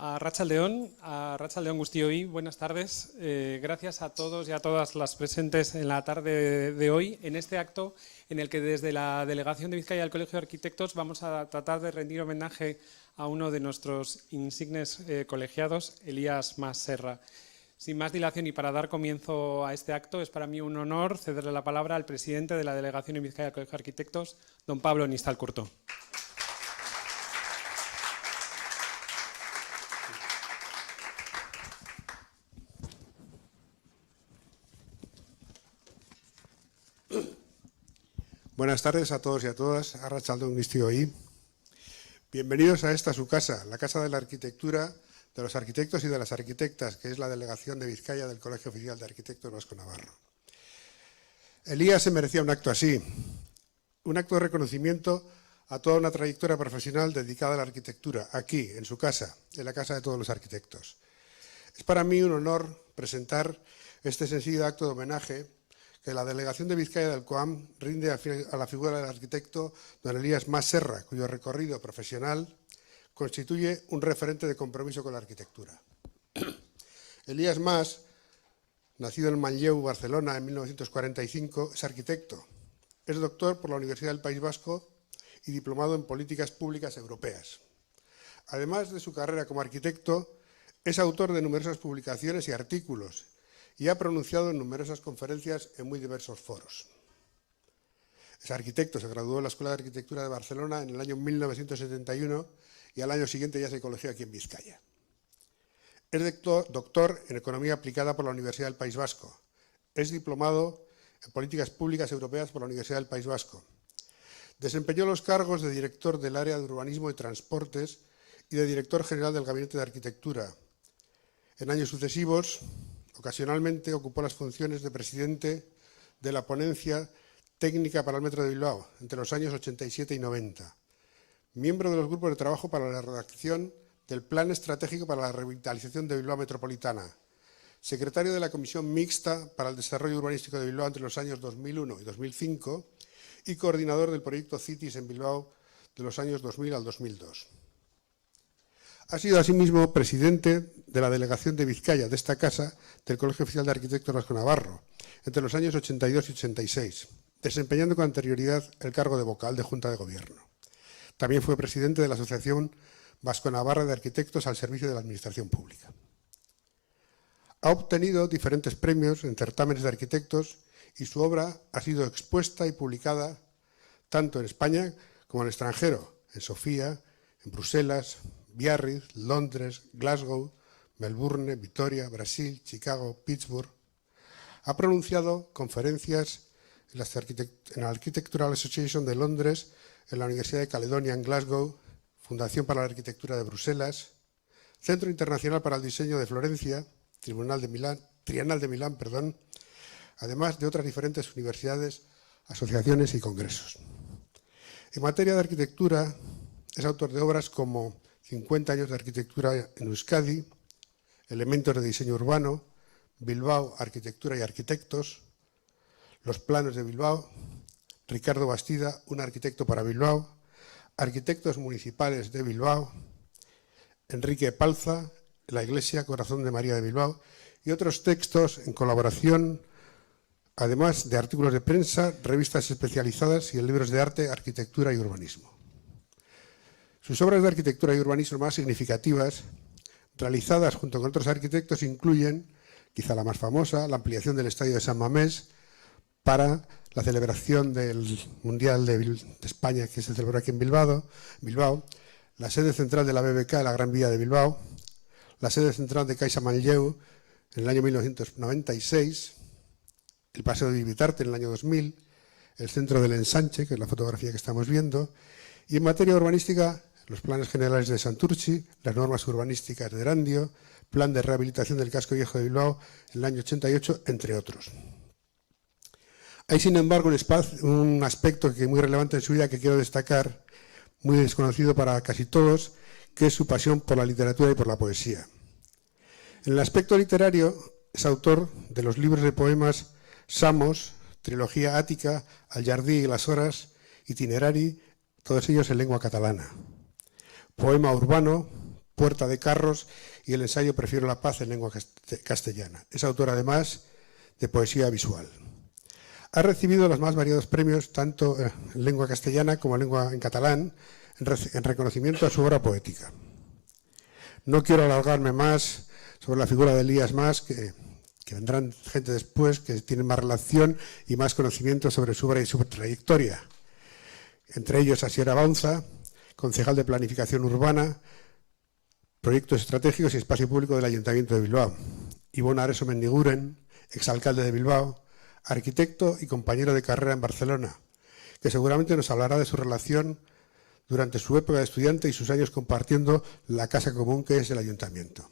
Arratsaldeon guztioi, buenas tardes. Gracias a todos y a todas las presentes en la tarde de hoy, en este acto en el que desde la Delegación de Vizcaya del Colegio de Arquitectos vamos a tratar de rendir homenaje a uno de nuestros insignes colegiados, Elías Mas Serra. Sin más dilación y para dar comienzo a este acto, es para mí un honor cederle la palabra al presidente de la Delegación en Vizcaya del Colegio de Arquitectos, don Pablo Nistal-Curto. Buenas tardes a todos y a todas. Arratsaldeon guztioi. Bienvenidos a esta su casa, la Casa de la Arquitectura de los Arquitectos y de las Arquitectas, que es la Delegación de Vizcaya del Colegio Oficial de Arquitectos Vasco-Navarro. Elías se merecía un acto así, un acto de reconocimiento a toda una trayectoria profesional dedicada a la arquitectura, aquí, en su casa, en la Casa de todos los Arquitectos. Es para mí un honor presentar este sencillo acto de homenaje que la Delegación de Vizcaya del COAM rinde a la figura del arquitecto don Elías Mas Serra, cuyo recorrido profesional constituye un referente de compromiso con la arquitectura. Elías Mas, nacido en Manlleu, Barcelona, en 1945, es arquitecto. Es doctor por la Universidad del País Vasco y diplomado en políticas públicas europeas. Además de su carrera como arquitecto, es autor de numerosas publicaciones y artículos y ha pronunciado en numerosas conferencias en muy diversos foros. Es arquitecto, se graduó en la Escuela de Arquitectura de Barcelona en el año 1971 y al año siguiente ya se colegió aquí en Vizcaya. Es doctor en Economía Aplicada por la Universidad del País Vasco. Es diplomado en Políticas Públicas Europeas por la Universidad del País Vasco. Desempeñó los cargos de director del área de Urbanismo y Transportes y de director general del Gabinete de Arquitectura. En años sucesivos, ocasionalmente ocupó las funciones de presidente de la Ponencia Técnica para el Metro de Bilbao entre los años 87 y 90. Miembro de los grupos de trabajo para la redacción del Plan Estratégico para la Revitalización de Bilbao Metropolitana. Secretario de la Comisión Mixta para el Desarrollo Urbanístico de Bilbao entre los años 2001 y 2005 y coordinador del proyecto CITIS en Bilbao de los años 2000 al 2002. Ha sido asimismo presidente de la Delegación de Vizcaya de esta casa del Colegio Oficial de Arquitectos Vasco-Navarro entre los años 82 y 86, desempeñando con anterioridad el cargo de vocal de Junta de Gobierno. También fue presidente de la Asociación Vasco-Navarra de Arquitectos al servicio de la Administración Pública. Ha obtenido diferentes premios en certámenes de arquitectos y su obra ha sido expuesta y publicada tanto en España como en el extranjero, en Sofía, en Bruselas, Biarritz, Londres, Glasgow, Melbourne, Vitoria, Brasil, Chicago, Pittsburgh. Ha pronunciado conferencias en la Architectural Association de Londres, en la Universidad de Caledonia en Glasgow, Fundación para la Arquitectura de Bruselas, Centro Internacional para el Diseño de Florencia, Trienal de Milán, además de otras diferentes universidades, asociaciones y congresos. En materia de arquitectura, es autor de obras como 50 años de arquitectura en Euskadi, Elementos de diseño urbano, Bilbao, arquitectura y arquitectos, Los planos de Bilbao, Ricardo Bastida, un arquitecto para Bilbao, Arquitectos municipales de Bilbao, Enrique Palza, La iglesia Corazón de María de Bilbao y otros textos en colaboración, además de artículos de prensa, revistas especializadas y en libros de arte, arquitectura y urbanismo. Sus obras de arquitectura y urbanismo más significativas, realizadas junto con otros arquitectos, incluyen, quizá la más famosa, la ampliación del Estadio de San Mamés para la celebración del Mundial de España que se celebró aquí en Bilbao, la sede central de la BBK en la Gran Vía de Bilbao, la sede central de Caixa Manlleu en el año 1996, el Paseo de Ibitarte en el año 2000, el Centro del Ensanche, que es la fotografía que estamos viendo, y en materia urbanística, los planes generales de Santurtzi, las normas urbanísticas de Erandio, plan de rehabilitación del casco viejo de Bilbao en el año 88, entre otros. Hay, sin embargo, un aspecto que es muy relevante en su vida que quiero destacar, muy desconocido para casi todos, que es su pasión por la literatura y por la poesía. En el aspecto literario, es autor de los libros de poemas Samos, Trilogía Ática, Al Jardí y las Horas, Itinerari, todos ellos en lengua catalana. Poema urbano, Puerta de Carros y el ensayo Prefiero la paz en lengua castellana. Es autor, además, de poesía visual. Ha recibido los más variados premios, tanto en lengua castellana como en catalán, en reconocimiento a su obra poética. No quiero alargarme más sobre la figura de Elías Mas, que vendrán gente después que tienen más relación y más conocimiento sobre su obra y su trayectoria. Entre ellos Asier Abaunza, concejal de Planificación Urbana, Proyectos Estratégicos y Espacio Público del Ayuntamiento de Bilbao. Ivonne Areso Mendiguren, exalcalde de Bilbao, arquitecto y compañero de carrera en Barcelona, que seguramente nos hablará de su relación durante su época de estudiante y sus años compartiendo la casa común que es el Ayuntamiento.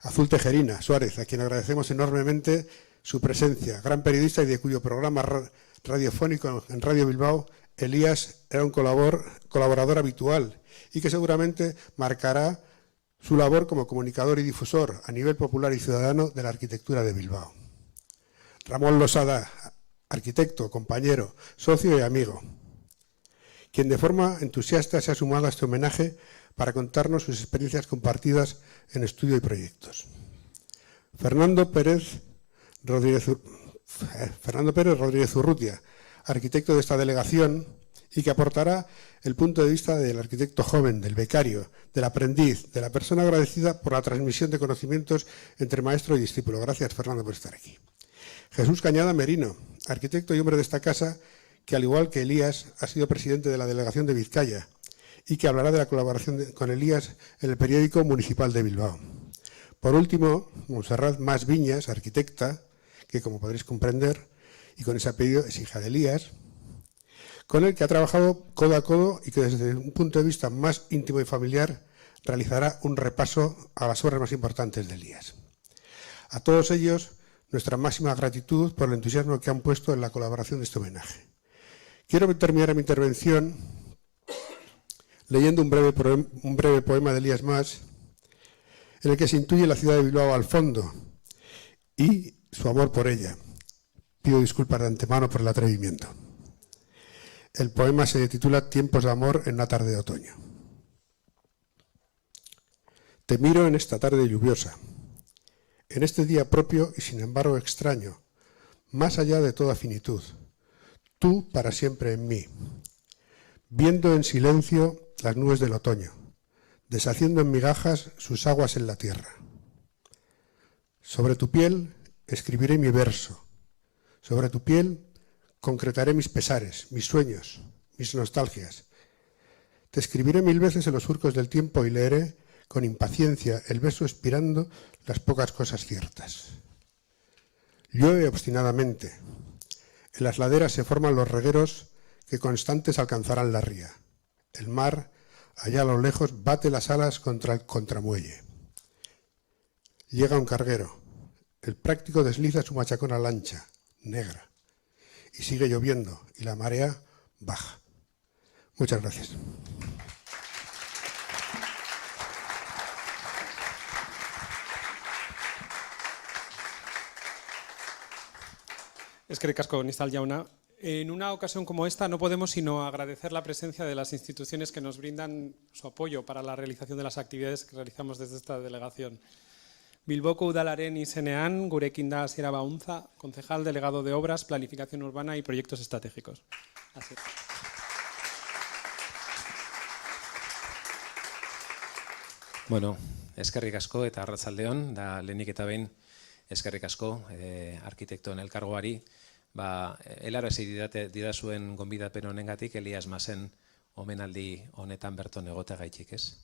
Azul Tejerina Suárez, a quien agradecemos enormemente su presencia, gran periodista y de cuyo programa radiofónico en Radio Bilbao, Elías era un colaborador habitual y que seguramente marcará su labor como comunicador y difusor a nivel popular y ciudadano de la arquitectura de Bilbao. Ramón Losada, arquitecto, compañero, socio y amigo, quien de forma entusiasta se ha sumado a este homenaje para contarnos sus experiencias compartidas en estudio y proyectos. Fernando Pérez Rodríguez Urrutia, arquitecto de esta delegación y que aportará el punto de vista del arquitecto joven, del becario, del aprendiz, de la persona agradecida por la transmisión de conocimientos entre maestro y discípulo. Gracias, Fernando, por estar aquí. Jesús Cañada Merino, arquitecto y hombre de esta casa, que al igual que Elías ha sido presidente de la delegación de Vizcaya y que hablará de la colaboración con Elías en el periódico municipal de Bilbao. Por último, Montserrat Mas Viñas, arquitecta, que como podréis comprender, y con ese apellido es hija de Elías, con el que ha trabajado codo a codo y que desde un punto de vista más íntimo y familiar realizará un repaso a las obras más importantes de Elías. A todos ellos, nuestra máxima gratitud por el entusiasmo que han puesto en la colaboración de este homenaje. Quiero terminar mi intervención leyendo un breve poema de Elías Mas, en el que se intuye la ciudad de Bilbao al fondo y su amor por ella. Pido disculpas de antemano por el atrevimiento. El poema se titula Tiempos de amor en una tarde de otoño. Te miro en esta tarde lluviosa, en este día propio y sin embargo extraño, más allá de toda finitud, tú para siempre en mí, viendo en silencio las nubes del otoño, deshaciendo en migajas sus aguas en la tierra. Sobre tu piel escribiré mi verso, sobre tu piel concretaré mis pesares, mis sueños, mis nostalgias. Te escribiré 1000 veces en los surcos del tiempo y leeré con impaciencia el verso expirando las pocas cosas ciertas. Llueve obstinadamente. En las laderas se forman los regueros que constantes alcanzarán la ría. El mar, allá a lo lejos, bate las alas contra el contramuelle. Llega un carguero. El práctico desliza su machacona lancha, negra. Y sigue lloviendo y la marea baja. Muchas gracias. Eskerrik asko, Nistal Jauna. En una ocasión como esta no podemos sino agradecer la presencia de las instituciones que nos brindan su apoyo para la realización de las actividades que realizamos desde esta delegación. Bilboko Udalaren izenean, gurekin da Asier Abaunza, concejal delegado de Obras, Planificación Urbana y Proyectos Estratégicos. Asier. Bueno, eskerrik asko eta arratsaldeon, da lehenik eta behin eskerrik asko arkitektoen elkargoari, helarazi didazuen gonbidapen honengatik Elías Masen omenaldi honetan berton egoteagatik, ez?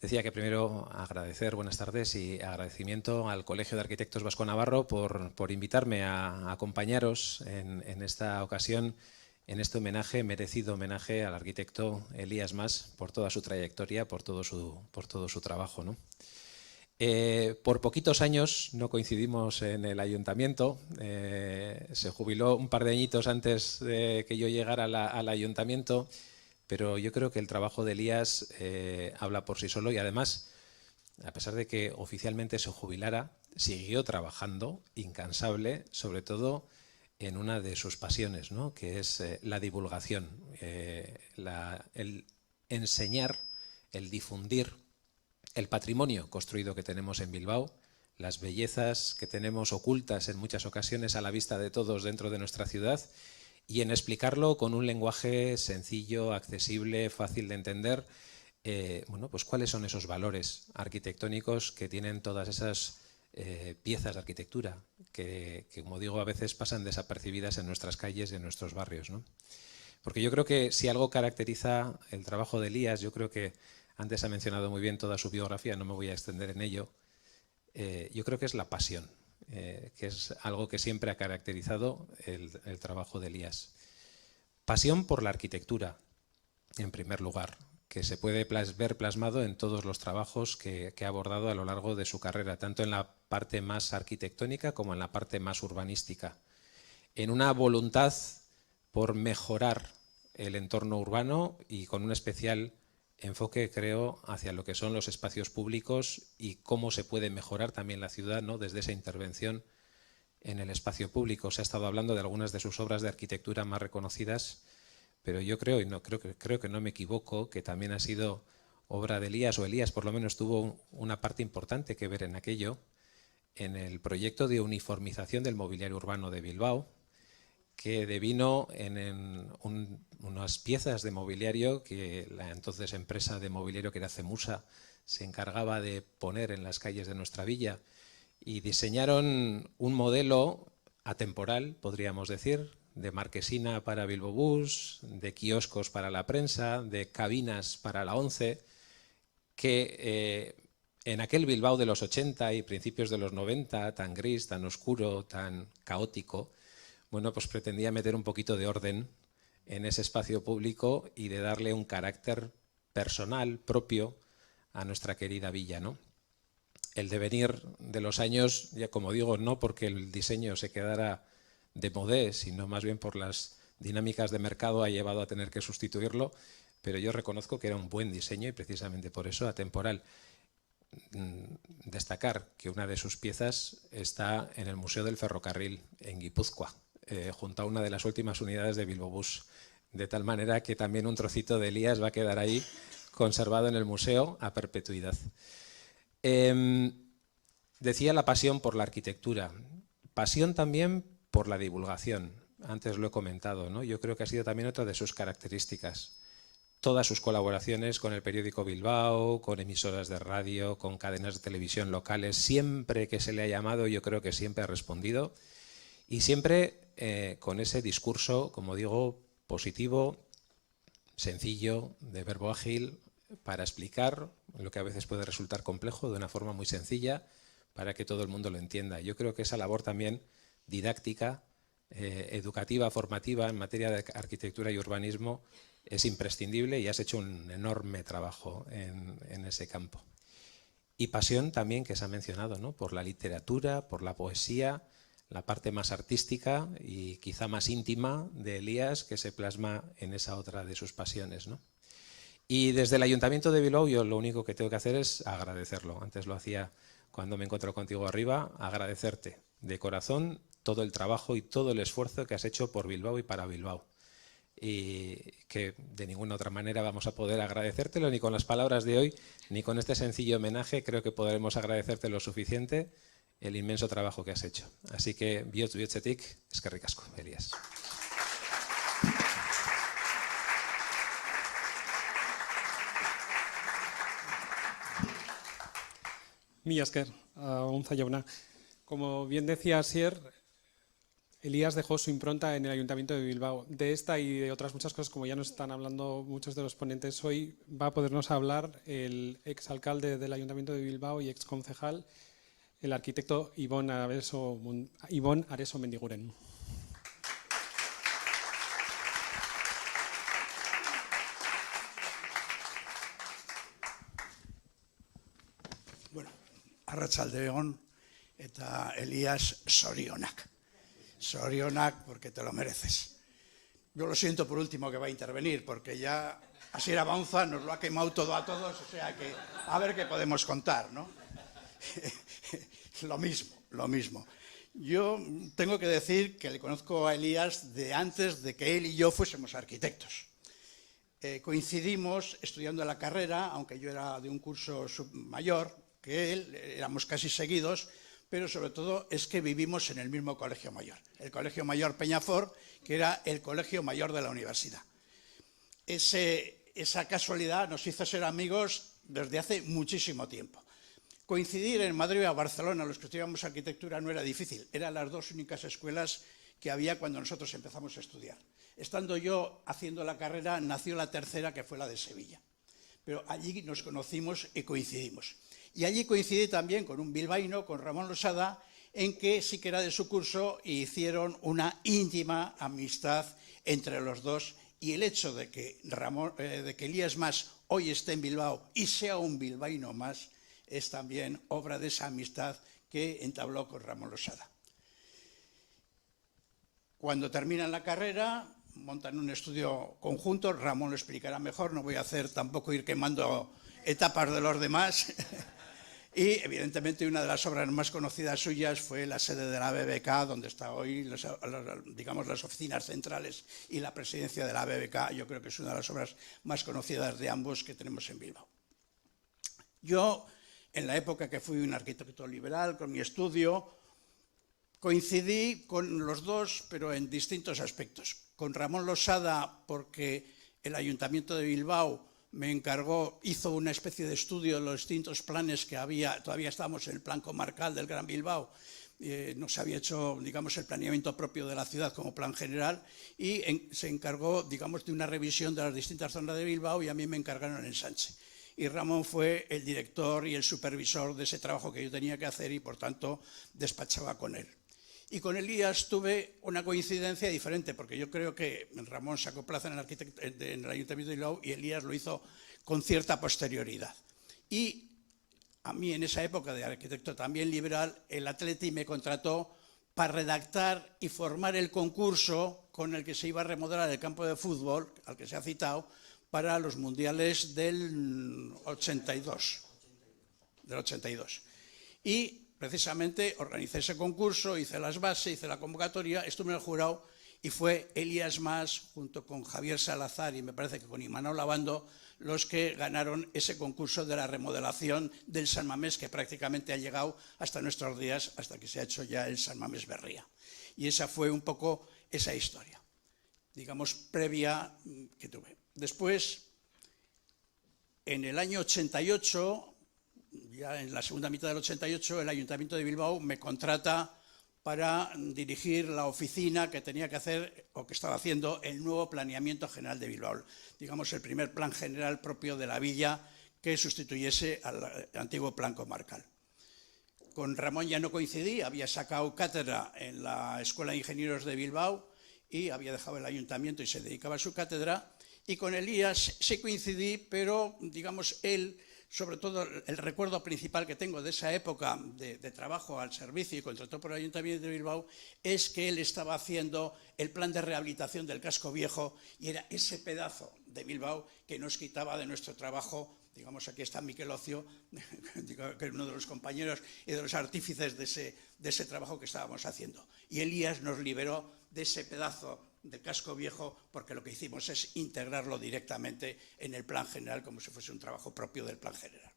Decía que primero agradecer, buenas tardes, y agradecimiento al Colegio de Arquitectos Vasco Navarro por invitarme a acompañaros en esta ocasión, en este homenaje, merecido homenaje al arquitecto Elías Mas por toda su trayectoria, por todo su trabajo, ¿no? Por poquitos años no coincidimos en el ayuntamiento, se jubiló un par de añitos antes de que yo llegara al ayuntamiento, pero yo creo que el trabajo de Elías habla por sí solo y además, a pesar de que oficialmente se jubilara, siguió trabajando incansable, sobre todo en una de sus pasiones, ¿no? Que es la divulgación, el enseñar, el difundir el patrimonio construido que tenemos en Bilbao, las bellezas que tenemos ocultas en muchas ocasiones a la vista de todos dentro de nuestra ciudad, y en explicarlo con un lenguaje sencillo, accesible, fácil de entender, bueno, pues cuáles son esos valores arquitectónicos que tienen todas esas piezas de arquitectura que, como digo, a veces pasan desapercibidas en nuestras calles y en nuestros barrios, ¿no? Porque yo creo que si algo caracteriza el trabajo de Elías, yo creo que antes ha mencionado muy bien toda su biografía, no me voy a extender en ello, yo creo que es la pasión, que es algo que siempre ha caracterizado el trabajo de Elías. Pasión por la arquitectura, en primer lugar, que se puede ver plasmado en todos los trabajos que ha abordado a lo largo de su carrera, tanto en la parte más arquitectónica como en la parte más urbanística. En una voluntad por mejorar el entorno urbano y con un especial enfoque, creo, hacia lo que son los espacios públicos y cómo se puede mejorar también la ciudad, ¿no?, desde esa intervención en el espacio público. Se ha estado hablando de algunas de sus obras de arquitectura más reconocidas, pero yo creo, y no, creo que no me equivoco, que también ha sido obra de Elías, o Elías por lo menos tuvo una parte importante que ver en aquello, en el proyecto de uniformización del mobiliario urbano de Bilbao, que devino en unas piezas de mobiliario que la entonces empresa de mobiliario, que era Cemusa, se encargaba de poner en las calles de nuestra villa, y diseñaron un modelo atemporal, podríamos decir, de marquesina para Bilbobús, de kioscos para la prensa, de cabinas para la ONCE, que en aquel Bilbao de los 80 y principios de los 90, tan gris, tan oscuro, tan caótico, bueno, pues pretendía meter un poquito de orden en ese espacio público y de darle un carácter personal, propio, a nuestra querida villa, ¿no? El devenir de los años, ya como digo, no porque el diseño se quedara de modé, sino más bien por las dinámicas de mercado, ha llevado a tener que sustituirlo, pero yo reconozco que era un buen diseño y precisamente por eso atemporal. Destacar que una de sus piezas está en el Museo del Ferrocarril, en Guipúzcoa, junto a una de las últimas unidades de Bilbobús, de tal manera que también un trocito de Elías va a quedar ahí conservado en el museo a perpetuidad. Decía la pasión por la arquitectura, pasión también por la divulgación, antes lo he comentado, ¿no? Yo creo que ha sido también otra de sus características. Todas sus colaboraciones con el periódico Bilbao, con emisoras de radio, con cadenas de televisión locales, siempre que se le ha llamado, yo creo que siempre ha respondido, y siempre con ese discurso, como digo, positivo, sencillo, de verbo ágil, para explicar lo que a veces puede resultar complejo de una forma muy sencilla, para que todo el mundo lo entienda. Yo creo que esa labor también didáctica, educativa, formativa en materia de arquitectura y urbanismo es imprescindible, y has hecho un enorme trabajo en ese campo. Y pasión también, que se ha mencionado, ¿no?, por la literatura, por la poesía, la parte más artística y quizá más íntima de Elías, que se plasma en esa otra de sus pasiones, ¿no? Y desde el Ayuntamiento de Bilbao yo lo único que tengo que hacer es agradecerlo. Antes lo hacía cuando me encuentro contigo arriba, agradecerte de corazón todo el trabajo y todo el esfuerzo que has hecho por Bilbao y para Bilbao. Y que de ninguna otra manera vamos a poder agradecértelo, ni con las palabras de hoy, ni con este sencillo homenaje. Creo que podremos agradecerte lo suficiente el inmenso trabajo que has hecho. Así que, bihotz bihotzetik, eskerrik asko, Elías. Mila esker, Unza jauna. Como bien decía Asier, Elías dejó su impronta en el Ayuntamiento de Bilbao. De esta y de otras muchas cosas, como ya nos están hablando muchos de los ponentes hoy, va a podernos hablar el exalcalde del Ayuntamiento de Bilbao y exconcejal, el arquitecto Ibon Areso Mendiguren. Bueno, arratsaldeon eta Elías, sorionak. Sorionak porque te lo mereces. Yo lo siento por último que va a intervenir, porque ya Asier Abaunza nos lo ha quemado todo a todos, o sea que a ver qué podemos contar, ¿no? Lo mismo. Yo tengo que decir que le conozco a Elías de antes de que él y yo fuésemos arquitectos. coincidimos estudiando la carrera, aunque yo era de un curso mayor que él, éramos casi seguidos, pero sobre todo es que vivimos en el mismo colegio mayor, el Colegio Mayor Peñafort, que era el colegio mayor de la universidad. Esa casualidad nos hizo ser amigos desde hace muchísimo tiempo. Coincidir en Madrid o Barcelona, los que estudiábamos arquitectura, no era difícil, eran las dos únicas escuelas que había cuando nosotros empezamos a estudiar. Estando yo haciendo la carrera, nació la tercera, que fue la de Sevilla. Pero allí nos conocimos y coincidimos. Y allí coincidí también con un bilbaíno, con Ramón Losada, en que sí que era de su curso e hicieron una íntima amistad entre los dos. Y el hecho de que Elías Mas hoy esté en Bilbao y sea un bilbaíno más, es también obra de esa amistad que entabló con Ramón Losada. Cuando terminan la carrera, montan un estudio conjunto, Ramón lo explicará mejor, no voy a hacer tampoco ir quemando etapas de los demás. Y evidentemente una de las obras más conocidas suyas fue la sede de la BBK, donde está hoy, digamos, las oficinas centrales y la presidencia de la BBK. Yo creo que es una de las obras más conocidas de ambos que tenemos en Bilbao. Yo, en la época que fui un arquitecto liberal, con mi estudio, coincidí con los dos, pero en distintos aspectos. Con Ramón Losada, porque el Ayuntamiento de Bilbao me encargó, hizo una especie de estudio de los distintos planes que había, todavía estábamos en el plan comarcal del Gran Bilbao, no se había hecho, digamos, el planeamiento propio de la ciudad como plan general y se encargó, digamos, de una revisión de las distintas zonas de Bilbao y a mí me encargaron el ensanche. Y Ramón fue el director y el supervisor de ese trabajo que yo tenía que hacer y, por tanto, despachaba con él. Y con Elías tuve una coincidencia diferente, porque yo creo que Ramón sacó plaza en el Ayuntamiento de Bilbao y Elías lo hizo con cierta posterioridad. Y a mí en esa época de arquitecto también liberal, el Atleti me contrató para redactar y formar el concurso con el que se iba a remodelar el campo de fútbol, al que se ha citado, para los mundiales del 82. Y precisamente organicé ese concurso, hice las bases, hice la convocatoria, estuve en el jurado y fue Elías Mas junto con Javier Salazar y me parece que con Imanol Lavando los que ganaron ese concurso de la remodelación del San Mamés, que prácticamente ha llegado hasta nuestros días, hasta que se ha hecho ya el San Mamés Berría. Y esa fue un poco esa historia, digamos, previa que tuve. Después, en el año 88, ya en la segunda mitad del 88, el Ayuntamiento de Bilbao me contrata para dirigir la oficina que tenía que hacer, o que estaba haciendo, el nuevo planeamiento general de Bilbao. Digamos, el primer plan general propio de la villa que sustituyese al antiguo plan comarcal. Con Ramón ya no coincidí, había sacado cátedra en la Escuela de Ingenieros de Bilbao y había dejado el ayuntamiento y se dedicaba a su cátedra. Y con Elías sí coincidí, pero, digamos, él, sobre todo el recuerdo principal que tengo de esa época de trabajo al servicio y contratado por el Ayuntamiento de Bilbao es que él estaba haciendo el plan de rehabilitación del casco viejo y era ese pedazo de Bilbao que nos quitaba de nuestro trabajo. Digamos, aquí está Miquel Ocio, que es uno de los compañeros y de los artífices de ese trabajo que estábamos haciendo. Y Elías nos liberó de ese pedazo de casco viejo, porque lo que hicimos es integrarlo directamente en el plan general como si fuese un trabajo propio del plan general.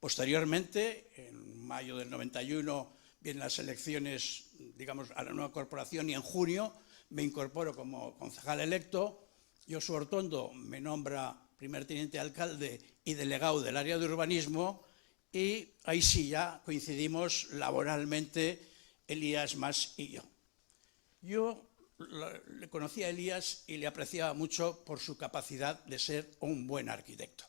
Posteriormente, en mayo del 91, vienen las elecciones, digamos, a la nueva corporación y en junio me incorporo como concejal electo. Josu Ortondo me nombra primer teniente alcalde y delegado del área de urbanismo y ahí sí ya coincidimos laboralmente Elías Mas y yo. Yo le conocí a Elías y le apreciaba mucho por su capacidad de ser un buen arquitecto.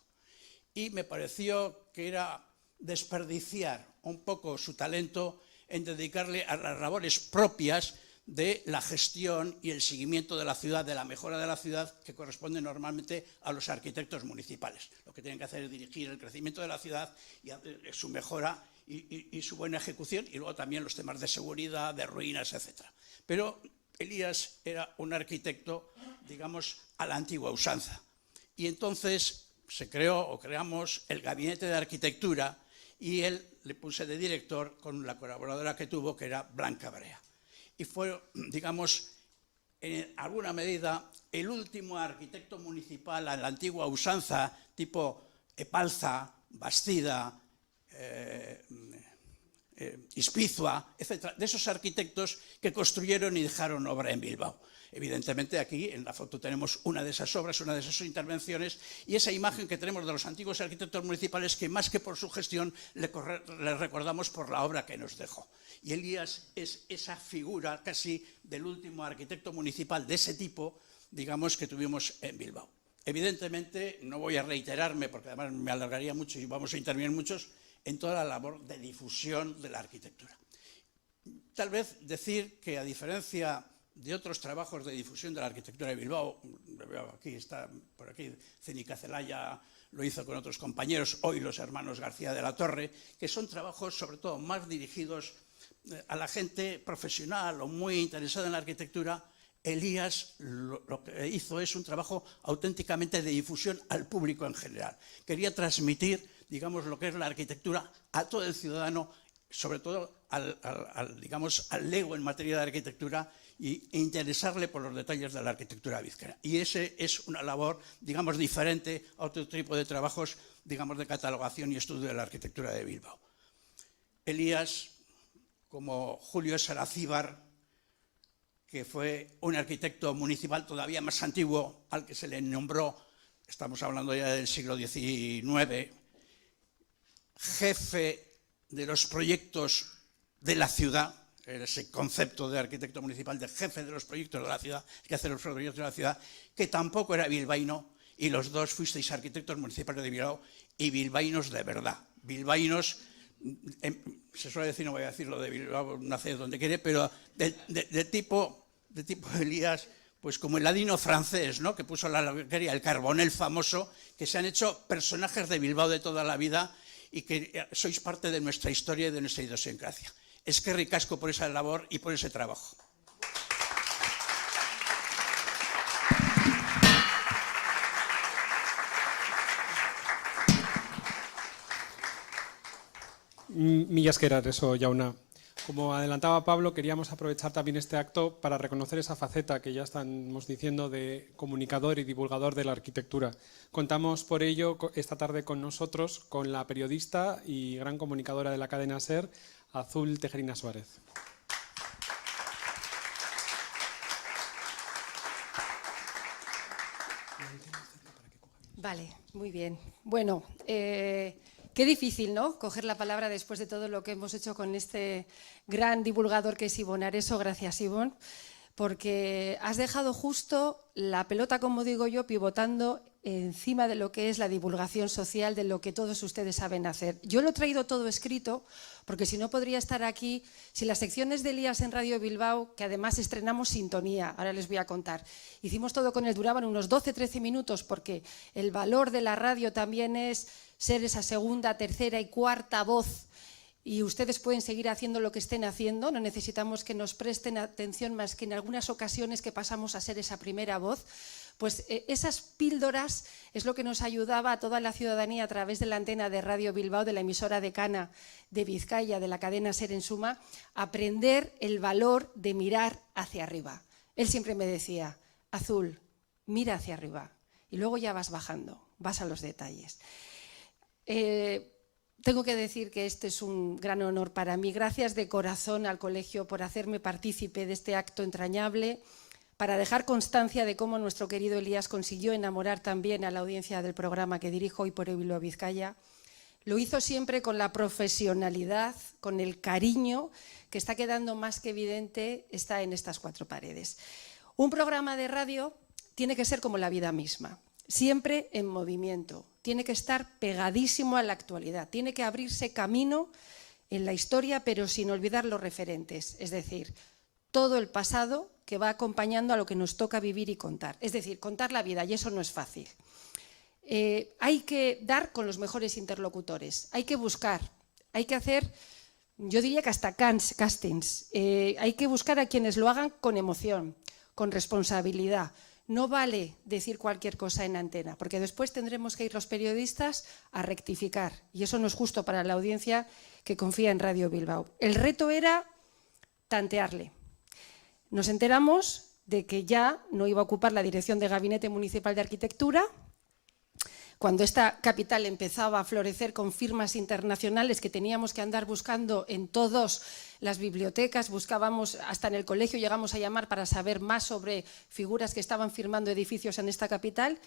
Y me pareció que era desperdiciar un poco su talento en dedicarle a las labores propias de la gestión y el seguimiento de la ciudad, de la mejora de la ciudad, que corresponde normalmente a los arquitectos municipales. Lo que tienen que hacer es dirigir el crecimiento de la ciudad y su mejora y su buena ejecución, y luego también los temas de seguridad, de ruinas, etc. Pero Elías era un arquitecto, digamos, a la antigua usanza. Y entonces se creamos el gabinete de arquitectura y él le puse de director con la colaboradora que tuvo, que era Blanca Brea. Y fue, digamos, en alguna medida, el último arquitecto municipal a la antigua usanza, tipo Epalza, Bastida, Ispizua, etc., de esos arquitectos que construyeron y dejaron obra en Bilbao. Evidentemente aquí en la foto tenemos una de esas obras, una de esas intervenciones, y esa imagen que tenemos de los antiguos arquitectos municipales que más que por su gestión le recordamos por la obra que nos dejó. Y Elías es esa figura casi del último arquitecto municipal de ese tipo, digamos, que tuvimos en Bilbao. Evidentemente no voy a reiterarme porque además me alargaría mucho y vamos a intervenir muchos en toda la labor de difusión de la arquitectura. Tal vez decir que a diferencia de otros trabajos de difusión de la arquitectura de Bilbao, aquí está, por aquí, Cénica Celaya lo hizo con otros compañeros, hoy los hermanos García de la Torre, que son trabajos sobre todo más dirigidos a la gente profesional o muy interesada en la arquitectura. Elías lo que hizo es un trabajo auténticamente de difusión al público en general. Quería transmitir, digamos, lo que es la arquitectura a todo el ciudadano, sobre todo digamos, al lego en materia de arquitectura, e interesarle por los detalles de la arquitectura vizcaína. Y ese es una labor, digamos, diferente a otro tipo de trabajos, digamos, de catalogación y estudio de la arquitectura de Bilbao. Elías, como Julio Saracíbar, que fue un arquitecto municipal todavía más antiguo al que se le nombró, estamos hablando ya del siglo XIX, jefe de los proyectos de la ciudad, ese concepto de arquitecto municipal, de jefe de los proyectos de la ciudad, que hace los proyectos de la ciudad, que tampoco era bilbaíno, y los dos fuisteis arquitectos municipales de Bilbao, y bilbaínos de verdad. Bilbaínos, se suele decir, no voy a decir lo de Bilbao, nace donde quiere, pero de tipo Elías, pues como el ladino francés, ¿no?, que puso la laquería, el Carbonel famoso, que se han hecho personajes de Bilbao de toda la vida y que sois parte de nuestra historia y de nuestra idiosincrasia. Eskerrik asko por esa labor y por ese trabajo. Mila esker, Areso Jauna. Como adelantaba Pablo, queríamos aprovechar también este acto para reconocer esa faceta que ya estamos diciendo de comunicador y divulgador de la arquitectura. Contamos por ello esta tarde con nosotros con la periodista y gran comunicadora de la cadena SER, Azul Tejerina Suárez. Vale, muy bien. Bueno, qué difícil, ¿no?, coger la palabra después de todo lo que hemos hecho con este gran divulgador que es Ivonne Areso. Gracias, Ivonne, porque has dejado justo la pelota, como digo yo, pivotando encima de lo que es la divulgación social, de lo que todos ustedes saben hacer. Yo lo he traído todo escrito, porque si no podría estar aquí, si las secciones de Elías en Radio Bilbao, que además estrenamos sintonía, ahora les voy a contar, hicimos todo con él, duraban unos 12-13 minutos, porque el valor de la radio también es ser esa segunda, tercera y cuarta voz, y ustedes pueden seguir haciendo lo que estén haciendo, no necesitamos que nos presten atención más que en algunas ocasiones que pasamos a ser esa primera voz. Pues esas píldoras es lo que nos ayudaba a toda la ciudadanía a través de la antena de Radio Bilbao, de la emisora decana de Vizcaya, de la cadena SER en suma, aprender el valor de mirar hacia arriba. Él siempre me decía, Azul, mira hacia arriba y luego ya vas bajando, vas a los detalles. Tengo que decir que este es un gran honor para mí. Gracias de corazón al colegio por hacerme partícipe de este acto entrañable, para dejar constancia de cómo nuestro querido Elías consiguió enamorar también a la audiencia del programa que dirijo hoy por Bilbao Vizcaya. Lo hizo siempre con la profesionalidad, con el cariño, que está quedando más que evidente, está en estas cuatro paredes. Un programa de radio tiene que ser como la vida misma, siempre en movimiento, tiene que estar pegadísimo a la actualidad, tiene que abrirse camino en la historia, pero sin olvidar los referentes, es decir, todo el pasado que va acompañando a lo que nos toca vivir y contar. Es decir, contar la vida, y eso no es fácil. Hay que dar con los mejores interlocutores, hay que buscar, hay que hacer, yo diría que hasta castings, hay que buscar a quienes lo hagan con emoción, con responsabilidad. No vale decir cualquier cosa en antena, porque después tendremos que ir los periodistas a rectificar, y eso no es justo para la audiencia que confía en Radio Bilbao. El reto era tantearle. Nos enteramos de que ya no iba a ocupar la dirección de Gabinete Municipal de Arquitectura. Cuando esta capital empezaba a florecer con firmas internacionales que teníamos que andar buscando en todas las bibliotecas, buscábamos hasta en el colegio, llegamos a llamar para saber más sobre figuras que estaban firmando edificios en esta capital,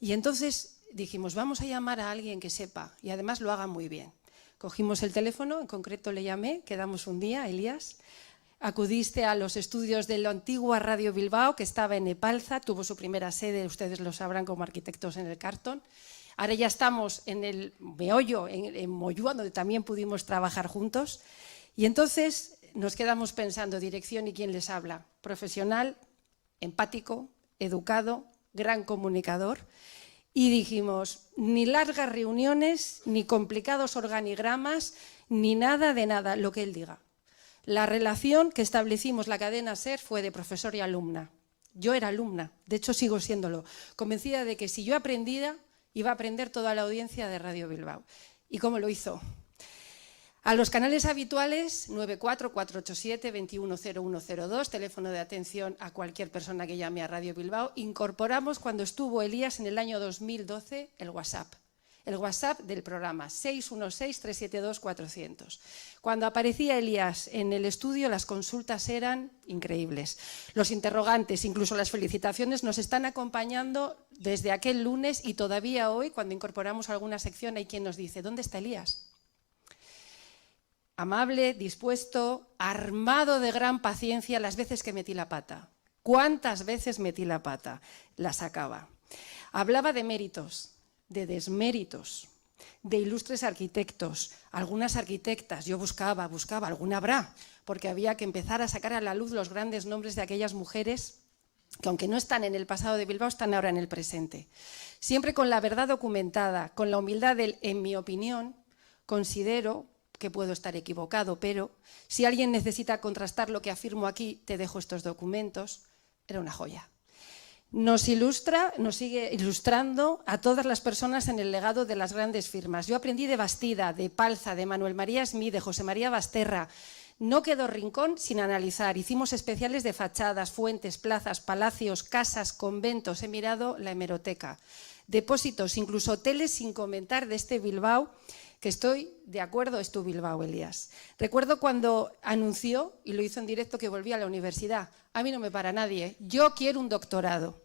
y entonces dijimos, vamos a llamar a alguien que sepa y además lo haga muy bien. Cogimos el teléfono, en concreto le llamé, quedamos un día, Elías. Acudiste a los estudios de la antigua Radio Bilbao, que estaba en Epalza, tuvo su primera sede, ustedes lo sabrán, como arquitectos en el Cartón. Ahora ya estamos en el meollo, en Moyúa, donde también pudimos trabajar juntos. Y entonces nos quedamos pensando, dirección y quién les habla. Profesional, empático, educado, gran comunicador. Y dijimos, ni largas reuniones, ni complicados organigramas, ni nada de nada, lo que él diga. La relación que establecimos, la cadena SER, fue de profesor y alumna. Yo era alumna, de hecho sigo siéndolo, convencida de que si yo aprendía, iba a aprender toda la audiencia de Radio Bilbao. ¿Y cómo lo hizo? A los canales habituales, 94487-210102, teléfono de atención a cualquier persona que llame a Radio Bilbao, incorporamos cuando estuvo Elías en el año 2012 el WhatsApp del programa 616-372-400. Cuando aparecía Elías en el estudio, las consultas eran increíbles. Los interrogantes, incluso las felicitaciones, nos están acompañando desde aquel lunes y todavía hoy, cuando incorporamos alguna sección, hay quien nos dice, ¿dónde está Elías? Amable, dispuesto, armado de gran paciencia las veces que metí la pata. ¿Cuántas veces metí la pata? La sacaba. Hablaba de méritos, de desméritos, de ilustres arquitectos, algunas arquitectas. Yo buscaba, alguna habrá, porque había que empezar a sacar a la luz los grandes nombres de aquellas mujeres que, aunque no están en el pasado de Bilbao, están ahora en el presente. Siempre con la verdad documentada, con la humildad del, en mi opinión, considero que puedo estar equivocado, pero si alguien necesita contrastar lo que afirmo aquí, te dejo estos documentos. Era una joya. Nos ilustra, nos sigue ilustrando a todas las personas en el legado de las grandes firmas. Yo aprendí de Bastida, de Palza, de Manuel María Smith, de José María Basterra. No quedó rincón sin analizar. Hicimos especiales de fachadas, fuentes, plazas, palacios, casas, conventos. He mirado la hemeroteca. Depósitos, incluso hoteles sin comentar de este Bilbao, que estoy de acuerdo, es tu Bilbao, Elías. Recuerdo cuando anunció, y lo hizo en directo, que volvía a la universidad. A mí no me para nadie, yo quiero un doctorado.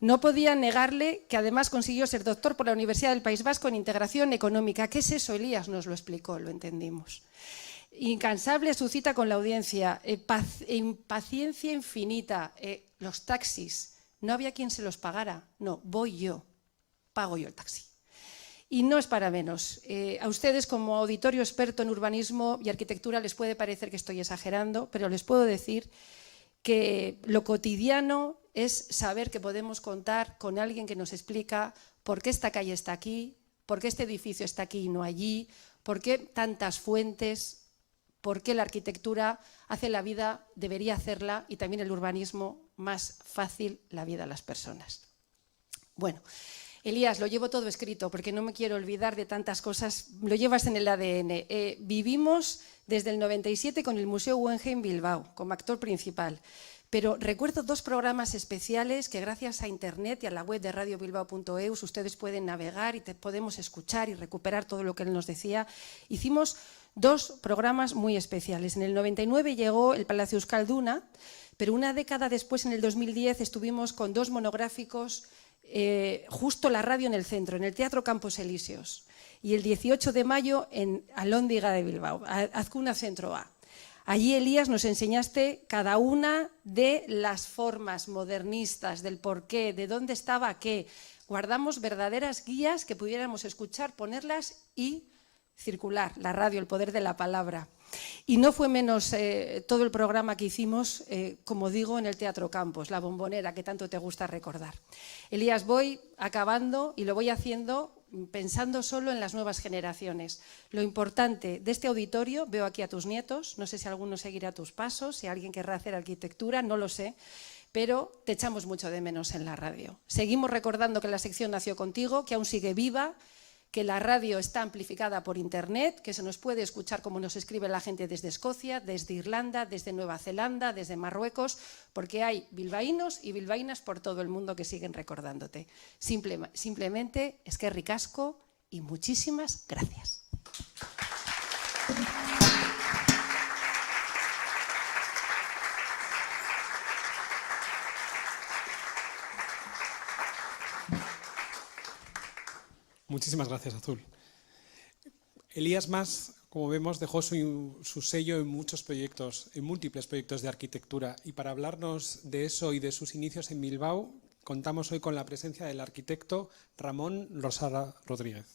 No podía negarle que además consiguió ser doctor por la Universidad del País Vasco en integración económica. ¿Qué es eso, Elías? Nos lo explicó, lo entendimos. Incansable su cita con la audiencia, impaciencia infinita, los taxis. No había quien se los pagara, no, voy yo, pago yo el taxi. Y no es para menos. A ustedes, como auditorio experto en urbanismo y arquitectura, les puede parecer que estoy exagerando, pero les puedo decir que lo cotidiano es saber que podemos contar con alguien que nos explica por qué esta calle está aquí, por qué este edificio está aquí y no allí, por qué tantas fuentes, por qué la arquitectura hace la vida, debería hacerla, y también el urbanismo más fácil la vida a las personas. Bueno, Elías, lo llevo todo escrito porque no me quiero olvidar de tantas cosas, lo llevas en el ADN. Vivimos desde el 97 con el Museo Guggenheim Bilbao como actor principal, pero recuerdo dos programas especiales que gracias a internet y a la web de radiobilbao.eus ustedes pueden navegar y podemos escuchar y recuperar todo lo que él nos decía. Hicimos dos programas muy especiales. En el 99 llegó el Palacio Euskalduna, pero una década después, en el 2010, estuvimos con dos monográficos, justo la radio en el centro, en el Teatro Campos Elíseos, y el 18 de mayo en Alhóndiga de Bilbao, Azcuna Centro A. Allí, Elías, nos enseñaste cada una de las formas modernistas, del porqué, de dónde estaba qué. Guardamos verdaderas guías que pudiéramos escuchar, ponerlas y circular. La radio, el poder de la palabra. Y no fue menos todo el programa que hicimos, como digo, en el Teatro Campos, La Bombonera, que tanto te gusta recordar. Elías, voy acabando y lo voy haciendo pensando solo en las nuevas generaciones. Lo importante de este auditorio, veo aquí a tus nietos, no sé si alguno seguirá tus pasos, si alguien querrá hacer arquitectura, no lo sé, pero te echamos mucho de menos en la radio. Seguimos recordando que la sección nació contigo, que aún sigue viva, que la radio está amplificada por internet, que se nos puede escuchar como nos escribe la gente desde Escocia, desde Irlanda, desde Nueva Zelanda, desde Marruecos, porque hay bilbaínos y bilbaínas por todo el mundo que siguen recordándote. Simplemente, eskerrik asko y muchísimas gracias. Muchísimas gracias, Azul. Elías Mas, como vemos, dejó su sello en muchos proyectos, en múltiples proyectos de arquitectura. Y para hablarnos de eso y de sus inicios en Bilbao, contamos hoy con la presencia del arquitecto Ramón Losada Rodríguez.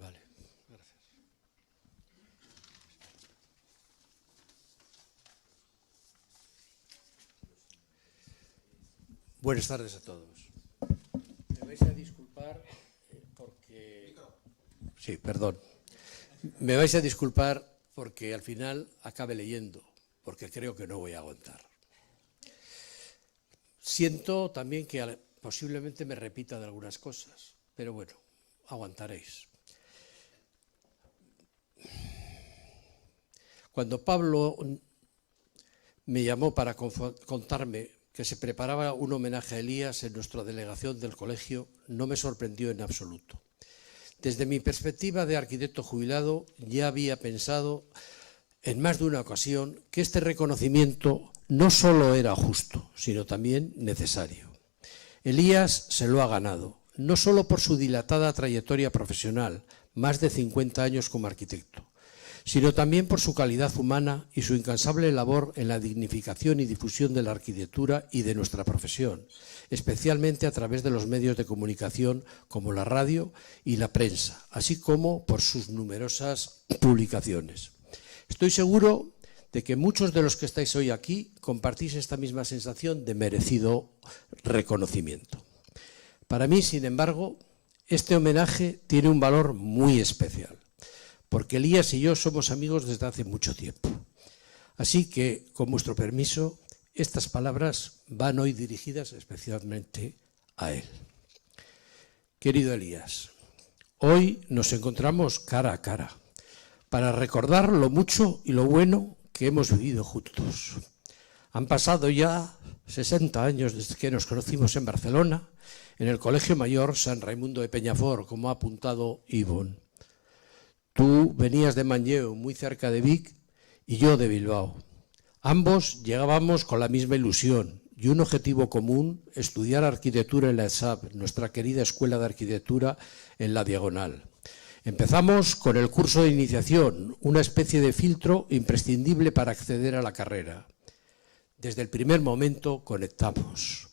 Vale, gracias. Buenas tardes a todos. Me vais a disculpar porque... Sí, perdón. Me vais a disculpar porque al final acabe leyendo, porque creo que no voy a aguantar. Siento también que posiblemente me repita de algunas cosas, pero bueno, aguantaréis. Cuando Pablo me llamó para contarme que se preparaba un homenaje a Elías en nuestra delegación del colegio, no me sorprendió en absoluto. Desde mi perspectiva de arquitecto jubilado, ya había pensado en más de una ocasión que este reconocimiento no solo era justo, sino también necesario. Elías se lo ha ganado, no solo por su dilatada trayectoria profesional, más de 50 años como arquitecto, sino también por su calidad humana y su incansable labor en la dignificación y difusión de la arquitectura y de nuestra profesión, especialmente a través de los medios de comunicación como la radio y la prensa, así como por sus numerosas publicaciones. Estoy seguro de que muchos de los que estáis hoy aquí compartís esta misma sensación de merecido reconocimiento. Para mí, sin embargo, este homenaje tiene un valor muy especial, porque Elías y yo somos amigos desde hace mucho tiempo. Así que, con vuestro permiso, estas palabras van hoy dirigidas especialmente a él. Querido Elías, hoy nos encontramos cara a cara para recordar lo mucho y lo bueno que hemos vivido juntos. Han pasado ya 60 años desde que nos conocimos en Barcelona, en el Colegio Mayor San Raimundo de Peñafort, como ha apuntado Ivonne. Tú venías de Manlleu, muy cerca de Vic, y yo de Bilbao. Ambos llegábamos con la misma ilusión y un objetivo común: estudiar arquitectura en la ESAP, nuestra querida escuela de arquitectura en La Diagonal. Empezamos con el curso de iniciación, una especie de filtro imprescindible para acceder a la carrera. Desde el primer momento conectamos.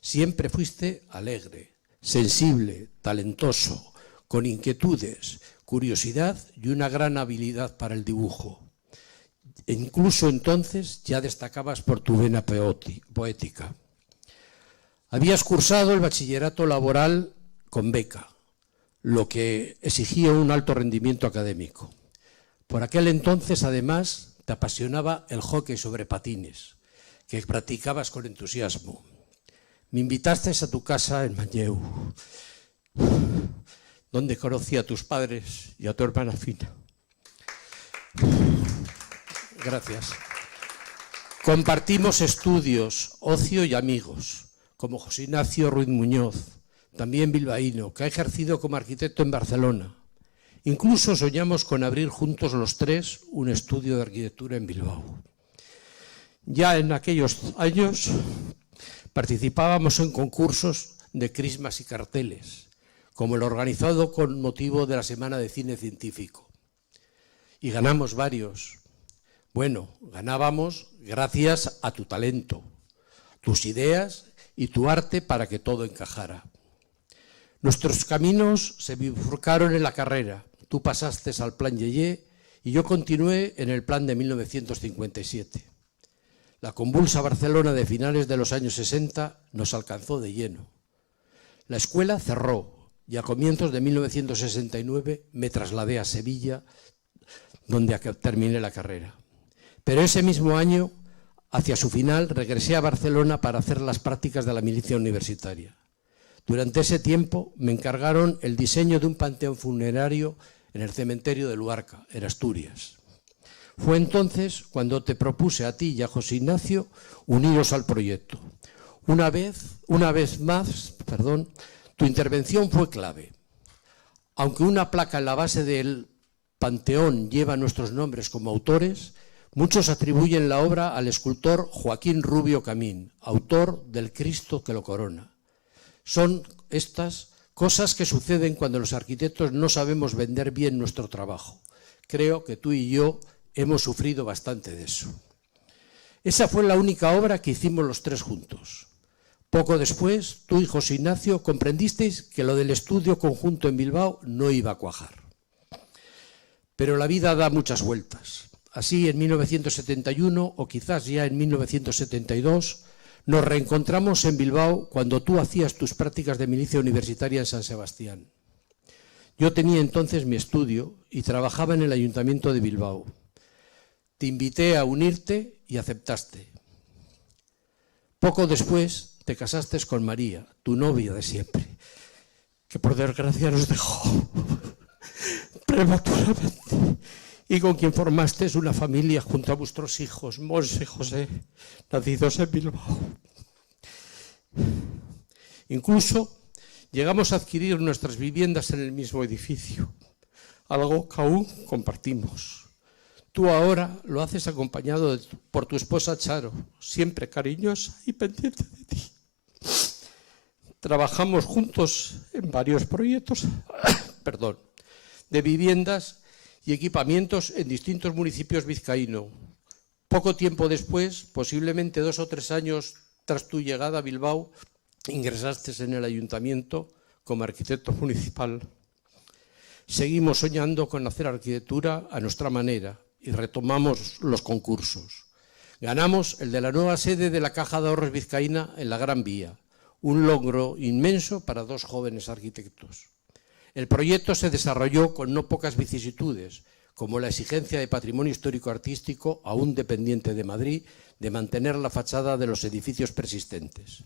Siempre fuiste alegre, sensible, talentoso, con inquietudes, curiosidad y una gran habilidad para el dibujo. E incluso entonces ya destacabas por tu vena poética. Habías cursado el bachillerato laboral con beca, lo que exigía un alto rendimiento académico. Por aquel entonces, además, te apasionaba el hockey sobre patines, que practicabas con entusiasmo. Me invitaste a tu casa en Manlleu, donde conocí a tus padres y a tu hermana Fina. Gracias. Compartimos estudios, ocio y amigos, como José Ignacio Ruiz Muñoz, también bilbaíno, que ha ejercido como arquitecto en Barcelona. Incluso soñamos con abrir juntos los tres un estudio de arquitectura en Bilbao. Ya en aquellos años participábamos en concursos de crismas y carteles, como el organizado con motivo de la Semana de Cine Científico. Y ganamos varios. Bueno, ganábamos gracias a tu talento, tus ideas y tu arte para que todo encajara. Nuestros caminos se bifurcaron en la carrera. Tú pasaste al plan Yeye y yo continué en el plan de 1957. La convulsa Barcelona de finales de los años 60 nos alcanzó de lleno. La escuela cerró y a comienzos de 1969 me trasladé a Sevilla, donde terminé la carrera. Pero ese mismo año, hacia su final, regresé a Barcelona para hacer las prácticas de la milicia universitaria. Durante ese tiempo me encargaron el diseño de un panteón funerario en el cementerio de Luarca, en Asturias. Fue entonces cuando te propuse a ti y a José Ignacio uniros al proyecto. Una vez más, tu intervención fue clave. Aunque una placa en la base del panteón lleva nuestros nombres como autores, muchos atribuyen la obra al escultor Joaquín Rubio Camín, autor del Cristo que lo corona. Son estas cosas que suceden cuando los arquitectos no sabemos vender bien nuestro trabajo. Creo que tú y yo hemos sufrido bastante de eso. Esa fue la única obra que hicimos los tres juntos. Poco después, tú y José Ignacio comprendisteis que lo del estudio conjunto en Bilbao no iba a cuajar. Pero la vida da muchas vueltas. Así, en 1971, o quizás ya en 1972, nos reencontramos en Bilbao cuando tú hacías tus prácticas de milicia universitaria en San Sebastián. Yo tenía entonces mi estudio y trabajaba en el Ayuntamiento de Bilbao. Te invité a unirte y aceptaste. Poco después te casaste con María, tu novia de siempre, que por desgracia nos dejó prematuramente y con quien formaste una familia junto a vuestros hijos, Monse y José, nacidos en Bilbao. Incluso llegamos a adquirir nuestras viviendas en el mismo edificio, algo que aún compartimos. Tú ahora lo haces acompañado por tu esposa Charo, siempre cariñosa y pendiente de ti. Trabajamos juntos en varios proyectos de viviendas y equipamientos en distintos municipios vizcaínos. Poco tiempo después, posiblemente 2 o 3 años tras tu llegada a Bilbao, ingresaste en el ayuntamiento como arquitecto municipal. Seguimos soñando con hacer arquitectura a nuestra manera y retomamos los concursos. Ganamos el de la nueva sede de la Caja de Ahorros Vizcaína en la Gran Vía, un logro inmenso para 2 jóvenes arquitectos. El proyecto se desarrolló con no pocas vicisitudes, como la exigencia de patrimonio histórico-artístico, aún dependiente de Madrid, de mantener la fachada de los edificios persistentes.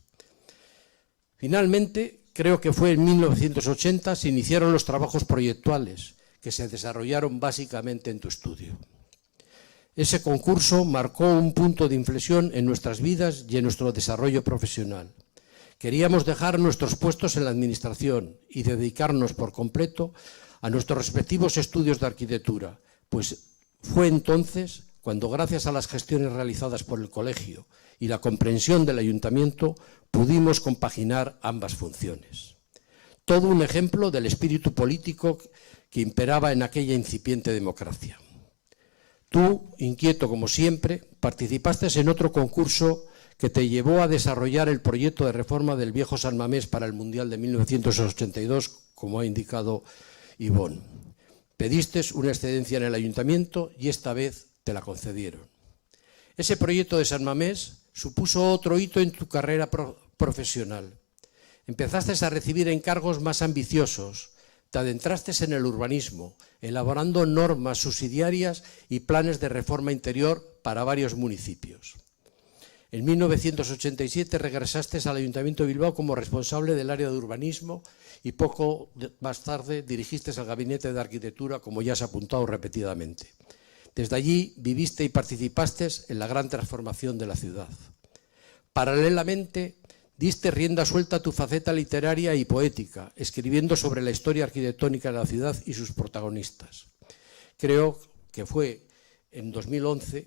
Finalmente, creo que fue en 1980 se iniciaron los trabajos proyectuales, que se desarrollaron básicamente en tu estudio. Ese concurso marcó un punto de inflexión en nuestras vidas y en nuestro desarrollo profesional. Queríamos dejar nuestros puestos en la administración y dedicarnos por completo a nuestros respectivos estudios de arquitectura, pues fue entonces cuando, gracias a las gestiones realizadas por el colegio y la comprensión del ayuntamiento, pudimos compaginar ambas funciones. Todo un ejemplo del espíritu político que imperaba en aquella incipiente democracia. Tú, inquieto como siempre, participaste en otro concurso que te llevó a desarrollar el proyecto de reforma del viejo San Mamés para el Mundial de 1982, como ha indicado Ivonne. Pediste una excedencia en el ayuntamiento y esta vez te la concedieron. Ese proyecto de San Mamés supuso otro hito en tu carrera profesional. Empezaste a recibir encargos más ambiciosos, te adentraste en el urbanismo, elaborando normas subsidiarias y planes de reforma interior para varios municipios. En 1987 regresaste al Ayuntamiento de Bilbao como responsable del área de urbanismo y poco más tarde dirigiste el Gabinete de Arquitectura, como ya se ha apuntado repetidamente. Desde allí viviste y participaste en la gran transformación de la ciudad. Paralelamente, diste rienda suelta a tu faceta literaria y poética, escribiendo sobre la historia arquitectónica de la ciudad y sus protagonistas. Creo que fue en 2011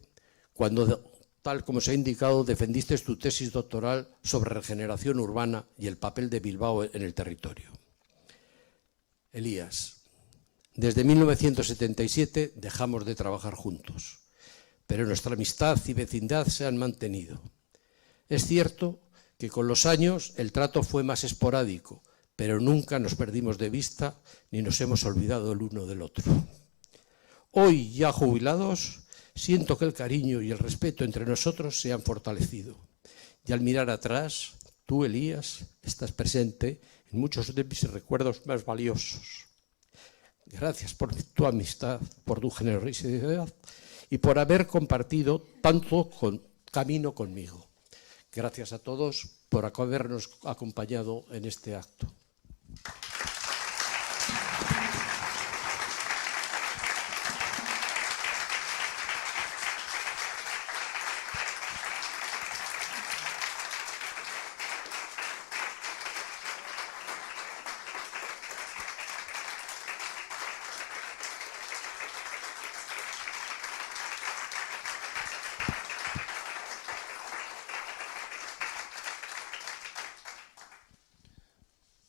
cuando, tal como se ha indicado, defendiste tu tesis doctoral sobre regeneración urbana y el papel de Bilbao en el territorio. Elías, desde 1977 dejamos de trabajar juntos, pero nuestra amistad y vecindad se han mantenido. Es cierto que con los años el trato fue más esporádico, pero nunca nos perdimos de vista ni nos hemos olvidado el uno del otro. Hoy, ya jubilados, siento que el cariño y el respeto entre nosotros se han fortalecido. Y al mirar atrás, tú, Elías, estás presente en muchos de mis recuerdos más valiosos. Gracias por tu amistad, por tu generosidad y por haber compartido tanto camino conmigo. Gracias a todos por habernos acompañado en este acto.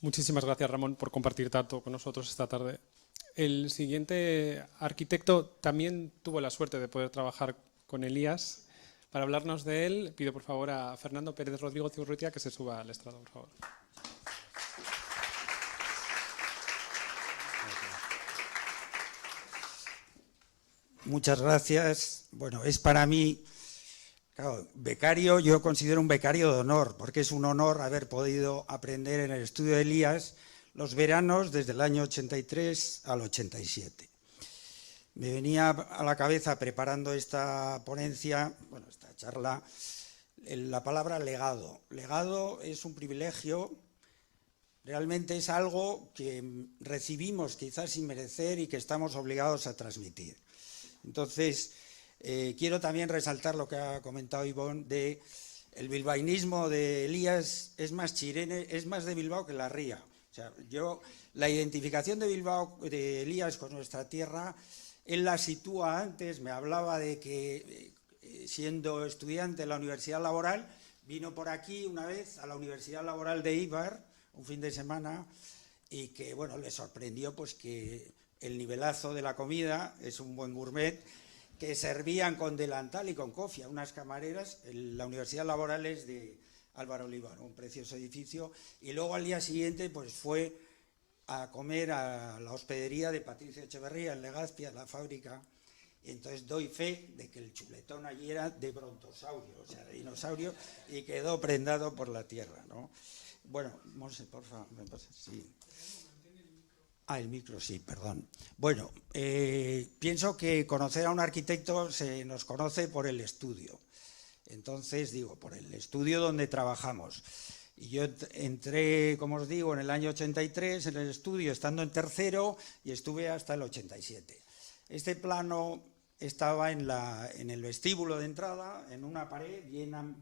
Muchísimas gracias, Ramón, por compartir tanto con nosotros esta tarde. El siguiente arquitecto también tuvo la suerte de poder trabajar con Elías. Para hablarnos de él, pido por favor a Fernando Pérez Rodrigo Zurrutia que se suba al estrado, por favor. Muchas gracias. Bueno, es para mí, claro, becario, yo considero un becario de honor, porque es un honor haber podido aprender en el estudio de Elías los veranos desde el año 83 al 87. Me venía a la cabeza preparando esta ponencia, bueno, esta charla, la palabra legado. Legado es un privilegio, realmente es algo que recibimos quizás sin merecer y que estamos obligados a transmitir. Entonces, quiero también resaltar lo que ha comentado Ivonne de el bilbaínismo de Elías es más chirene, es más de Bilbao que la ría. O sea, la identificación de Bilbao, de Elías con nuestra tierra, él la sitúa antes, me hablaba de que siendo estudiante en la Universidad Laboral, vino por aquí una vez a la Universidad Laboral de Eibar, un fin de semana, y que, bueno, le sorprendió pues que el nivelazo de la comida, es un buen gourmet, que servían con delantal y con cofia, unas camareras. La Universidad Laboral es de Álvaro Oliva, ¿no? Un precioso edificio, y luego al día siguiente pues fue a comer a la hospedería de Patricio Echeverría en Legazpia, la fábrica, y entonces doy fe de que el chuletón allí era de brontosaurio, o sea, de dinosaurio, y quedó prendado por la tierra, ¿no? Bueno, Monse, por favor, me pasa, sí. Ah, el micro, sí, perdón. Bueno, pienso que conocer a un arquitecto se nos conoce por el estudio. Entonces, digo, por el estudio donde trabajamos. Y yo entré, como os digo, en el año 83 en el estudio, estando en tercero, y estuve hasta el 87. Este plano estaba en el vestíbulo de entrada, en una pared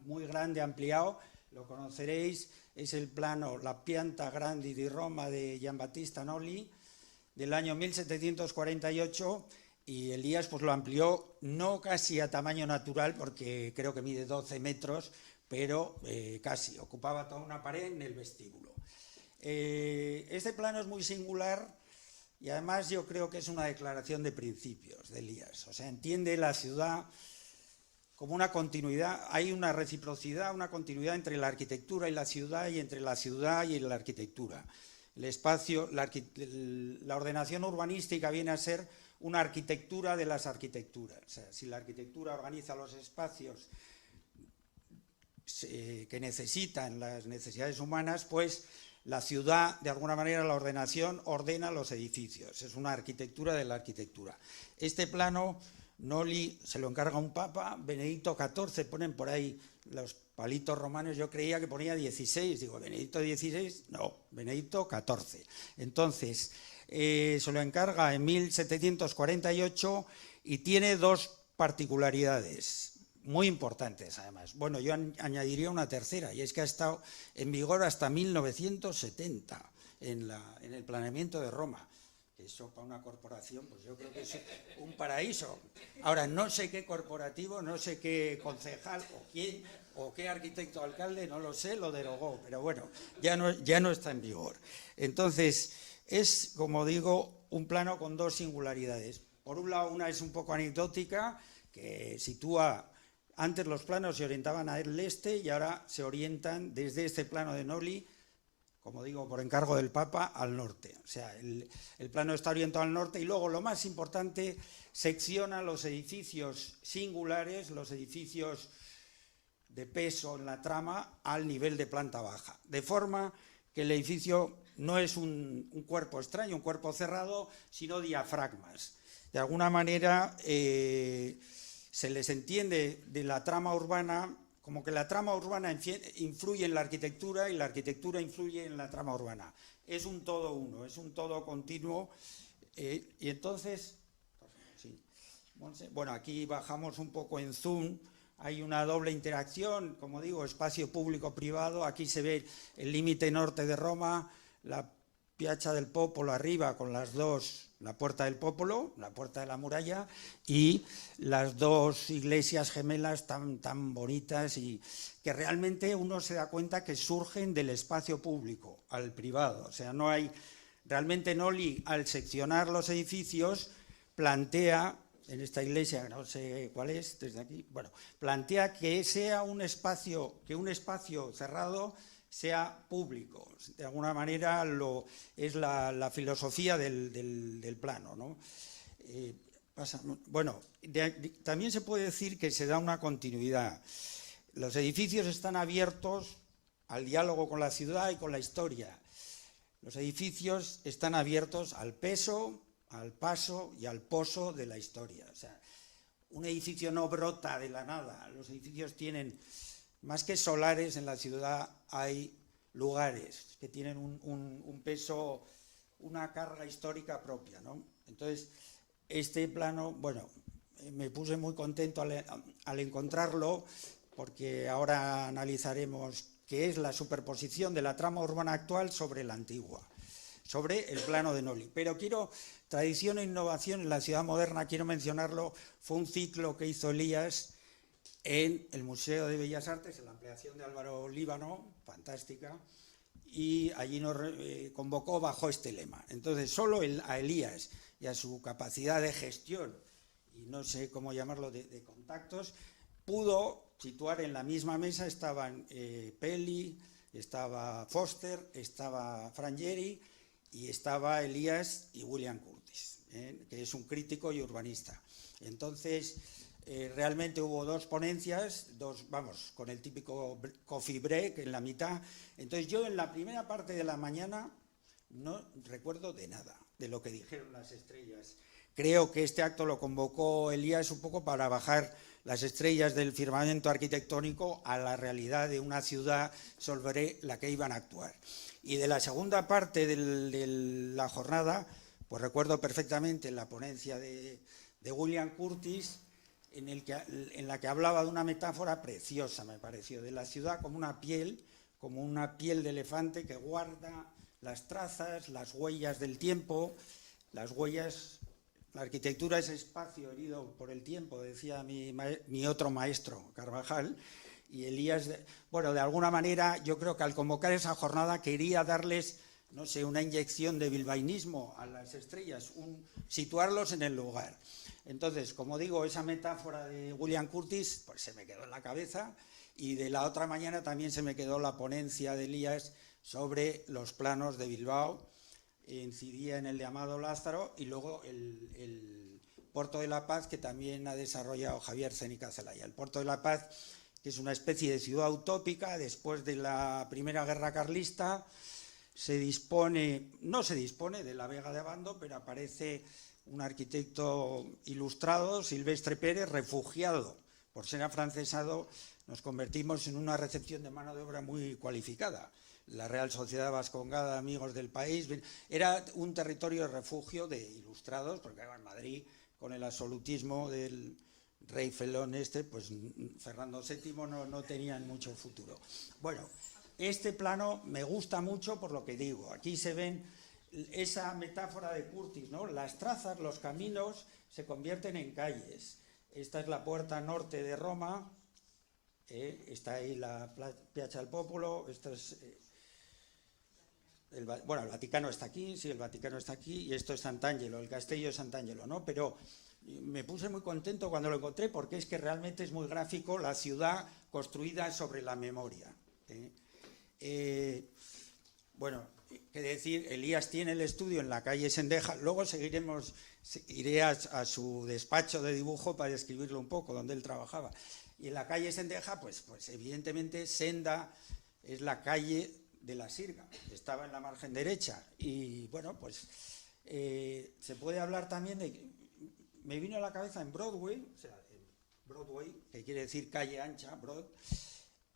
muy grande, ampliado, lo conoceréis. Es el plano La Pianta Grandi di Roma de Giambattista Noli del año 1748, y Elías pues lo amplió no casi a tamaño natural porque creo que mide 12 metros, pero casi, ocupaba toda una pared en el vestíbulo. Este plano es muy singular y además yo creo que es una declaración de principios de Elías, o sea, entiende la ciudad como una continuidad, hay una reciprocidad, una continuidad entre la arquitectura y la ciudad, y entre la ciudad y la arquitectura. El espacio, la ordenación urbanística viene a ser una arquitectura de las arquitecturas. O sea, si la arquitectura organiza los espacios que necesitan las necesidades humanas, pues la ciudad, de alguna manera, la ordenación ordena los edificios. Es una arquitectura de la arquitectura. Este plano Noli se lo encarga un papa, Benedicto XIV, ponen por ahí los palitos romanos, yo creía que ponía 16, digo, ¿Benedicto XVI? No, Benedicto XIV. Entonces, se lo encarga en 1748 y tiene dos particularidades muy importantes, además. Bueno, yo añadiría una tercera, y es que ha estado en vigor hasta 1970 en el planeamiento de Roma. Eso para una corporación, pues yo creo que es un paraíso. Ahora, no sé qué corporativo, no sé qué concejal o quién, o qué arquitecto alcalde, no lo sé, lo derogó, pero bueno, ya no está en vigor. Entonces, es, como digo, un plano con dos singularidades. Por un lado, una es un poco anecdótica, que sitúa, antes los planos se orientaban al este y ahora se orientan desde este plano de Noli, como digo, por encargo del Papa, al norte. O sea, el plano está orientado al norte, y luego, lo más importante, secciona los edificios singulares, los edificios de peso en la trama, al nivel de planta baja. De forma que el edificio no es un cuerpo extraño, un cuerpo cerrado, sino diafragmas. De alguna manera, se les entiende de la trama urbana como que la trama urbana influye en la arquitectura y la arquitectura influye en la trama urbana. Es un todo uno, es un todo continuo. Y entonces, sí. Bueno, aquí bajamos un poco en zoom. Hay una doble interacción, como digo, espacio público-privado. Aquí se ve el límite norte de Roma, la Piazza del Popolo arriba con las dos, la Puerta del Popolo, la Puerta de la Muralla, y las dos iglesias gemelas tan bonitas y que realmente uno se da cuenta que surgen del espacio público al privado. O sea, no hay, realmente Noli, al seccionar los edificios, plantea, en esta iglesia, no sé cuál es, desde aquí, bueno, plantea que sea un espacio cerrado sea público. De alguna manera es la filosofía del plano, ¿no? Bueno, también se puede decir que se da una continuidad. Los edificios están abiertos al diálogo con la ciudad y con la historia. Los edificios están abiertos al peso, al paso y al poso de la historia. O sea, un edificio no brota de la nada. Los edificios tienen, más que solares en la ciudad, hay lugares que tienen un peso, una carga histórica propia, ¿no? Entonces, este plano, bueno, me puse muy contento al encontrarlo, porque ahora analizaremos qué es la superposición de la trama urbana actual sobre la antigua, sobre el plano de Noli. Pero tradición e innovación en la ciudad moderna, quiero mencionarlo, fue un ciclo que hizo Elías en el Museo de Bellas Artes, en la ampliación de Álvaro Líbano, fantástica, y allí nos convocó bajo este lema. Entonces, solo a Elías y a su capacidad de gestión, y no sé cómo llamarlo, de contactos, pudo situar en la misma mesa, estaban Pelli, estaba Foster, estaba Frangieri, y estaba Elías y William Curtis, que es un crítico y urbanista. Entonces, realmente hubo dos ponencias, con el típico coffee break en la mitad. Entonces yo en la primera parte de la mañana no recuerdo de nada, de lo que dijeron las estrellas. Creo que este acto lo convocó Elías un poco para bajar las estrellas del firmamento arquitectónico a la realidad de una ciudad sobre la que iban a actuar. Y de la segunda parte de la jornada, pues recuerdo perfectamente la ponencia de William Curtis, en la que hablaba de una metáfora preciosa, me pareció, de la ciudad como una piel de elefante que guarda las trazas, las huellas del tiempo, las huellas. La arquitectura es espacio herido por el tiempo, decía mi otro maestro, Carvajal, y Elías, bueno, de alguna manera yo creo que al convocar esa jornada quería darles, no sé, una inyección de bilbainismo a las estrellas, situarlos en el lugar. Entonces, como digo, esa metáfora de William Curtis pues se me quedó en la cabeza, y de la otra mañana también se me quedó la ponencia de Elías sobre los planos de Bilbao, incidía en el de Amado Lázaro, y luego el Puerto de la Paz, que también ha desarrollado Javier Zenica Zelaya. El Puerto de la Paz, que es una especie de ciudad utópica, después de la Primera Guerra Carlista, no se dispone de la Vega de Abando, pero aparece un arquitecto ilustrado, Silvestre Pérez, refugiado por ser afrancesado. Nos convertimos en una recepción de mano de obra muy cualificada. La Real Sociedad Vascongada, Amigos del País, era un territorio de refugio de ilustrados, porque en Madrid, con el absolutismo del rey felón pues Fernando VII no tenían mucho futuro. Bueno, este plano me gusta mucho por lo que digo. Aquí se ven esa metáfora de Curtis, ¿no? Las trazas, los caminos se convierten en calles. Esta es la puerta norte de Roma, está ahí la Piazza del Popolo, esto es... el Vaticano está aquí, sí, el Vaticano está aquí, y esto es Sant'Angelo, el Castillo de Sant'Angelo, ¿no? Pero me puse muy contento cuando lo encontré, porque es que realmente es muy gráfico la ciudad construida sobre la memoria. Bueno, qué decir, Elías tiene el estudio en la calle Sendeja, luego iré a su despacho de dibujo para describirlo un poco, donde él trabajaba. Y en la calle Sendeja, pues evidentemente Senda es la calle de la Sirga, que estaba en la margen derecha. Y bueno, pues se puede hablar también de... Me vino a la cabeza en Broadway, o sea, Broadway, que quiere decir calle ancha, Broad,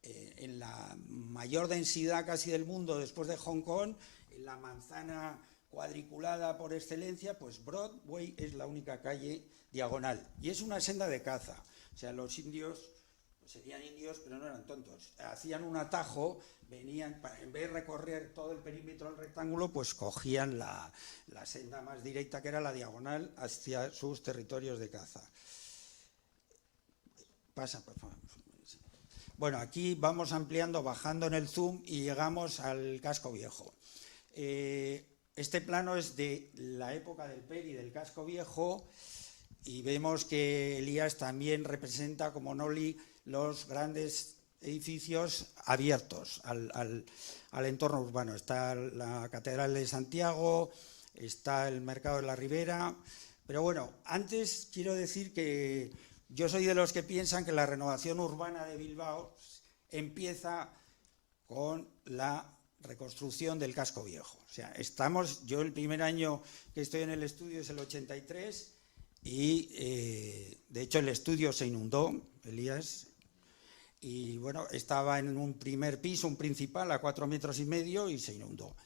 en la mayor densidad casi del mundo después de Hong Kong, en la manzana cuadriculada por excelencia, pues Broadway es la única calle diagonal. Y es una senda de caza. O sea, los indios serían indios, pero no eran tontos. Hacían un atajo, venían, en vez de recorrer todo el perímetro del rectángulo, pues cogían la senda más directa, que era la diagonal, hacia sus territorios de caza. Pasa, por favor. Bueno, aquí vamos ampliando, bajando en el zoom y llegamos al casco viejo. Este plano es de la época del Peri, del casco viejo, y vemos que Elías también representa como Noli los grandes edificios abiertos al entorno urbano. Está la Catedral de Santiago, está el Mercado de la Ribera, pero bueno, antes quiero decir que yo soy de los que piensan que la renovación urbana de Bilbao empieza con la reconstrucción del casco viejo. O sea, yo el primer año que estoy en el estudio es el 83 y de hecho el estudio se inundó, Elías, y bueno, estaba en un primer piso, un principal a 4,5 metros y se inundó.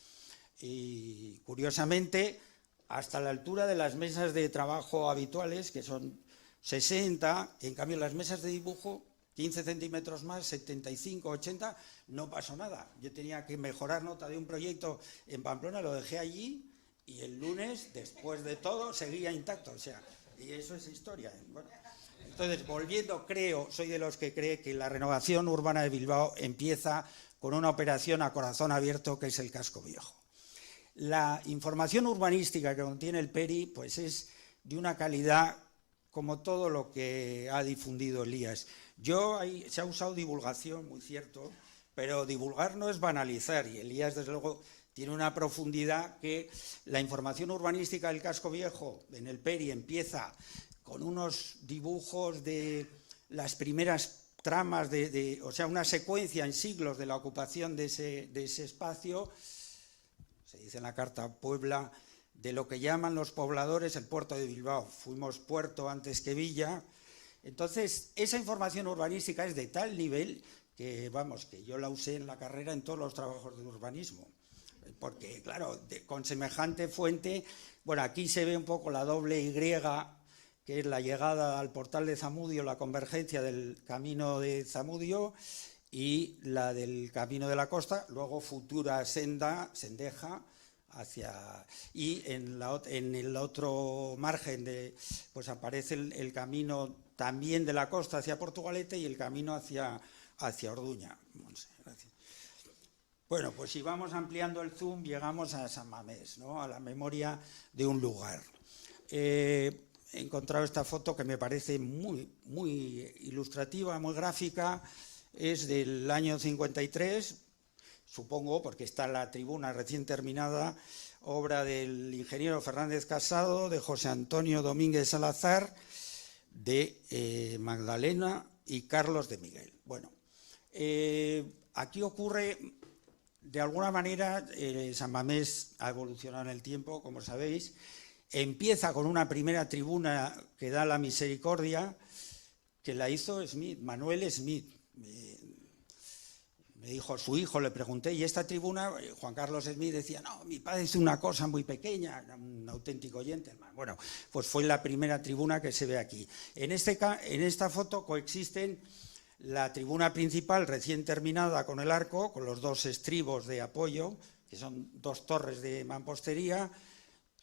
Y curiosamente, hasta la altura de las mesas de trabajo habituales, que son 60, en cambio las mesas de dibujo, 15 centímetros más, 75, 80, no pasó nada. Yo tenía que mejorar nota de un proyecto en Pamplona, lo dejé allí y el lunes, después de todo, seguía intacto. O sea, y eso es historia. Bueno, entonces, volviendo, soy de los que cree que la renovación urbana de Bilbao empieza con una operación a corazón abierto, que es el casco viejo. La información urbanística que contiene el Peri, pues es de una calidad como todo lo que ha difundido Elías. Se ha usado divulgación, muy cierto, pero divulgar no es banalizar, y Elías, desde luego, tiene una profundidad que la información urbanística del casco viejo en el Peri empieza con unos dibujos de las primeras tramas, o sea, una secuencia en siglos de la ocupación de ese espacio. Se dice en la Carta Puebla, de lo que llaman los pobladores el puerto de Bilbao. Fuimos puerto antes que villa. Entonces, esa información urbanística es de tal nivel que, vamos, que yo la usé en la carrera en todos los trabajos de urbanismo. Porque, claro, con semejante fuente, bueno, aquí se ve un poco la doble Y, que es la llegada al portal de Zamudio, la convergencia del camino de Zamudio y la del camino de la costa, luego futura sendeja, y en el otro margen pues aparece el camino también de la costa hacia Portugalete y el camino hacia Orduña. Bueno, pues si vamos ampliando el zoom llegamos a San Mamés, ¿no? A la memoria de un lugar. He encontrado esta foto que me parece muy, muy ilustrativa, muy gráfica. Es del año 53, supongo, porque está la tribuna recién terminada, obra del ingeniero Fernández Casado, de José Antonio Domínguez Salazar, de Magdalena y Carlos de Miguel. Bueno, aquí ocurre, de alguna manera, San Mamés ha evolucionado en el tiempo, como sabéis. Empieza con una primera tribuna que da la Misericordia, que la hizo Manuel Smith. Me dijo su hijo, le pregunté, y esta tribuna, Juan Carlos Smith decía, no, mi padre hizo una cosa muy pequeña, era un auténtico gentleman. Bueno, pues fue la primera tribuna que se ve aquí. En esta foto coexisten la tribuna principal recién terminada con el arco, con los dos estribos de apoyo, que son dos torres de mampostería,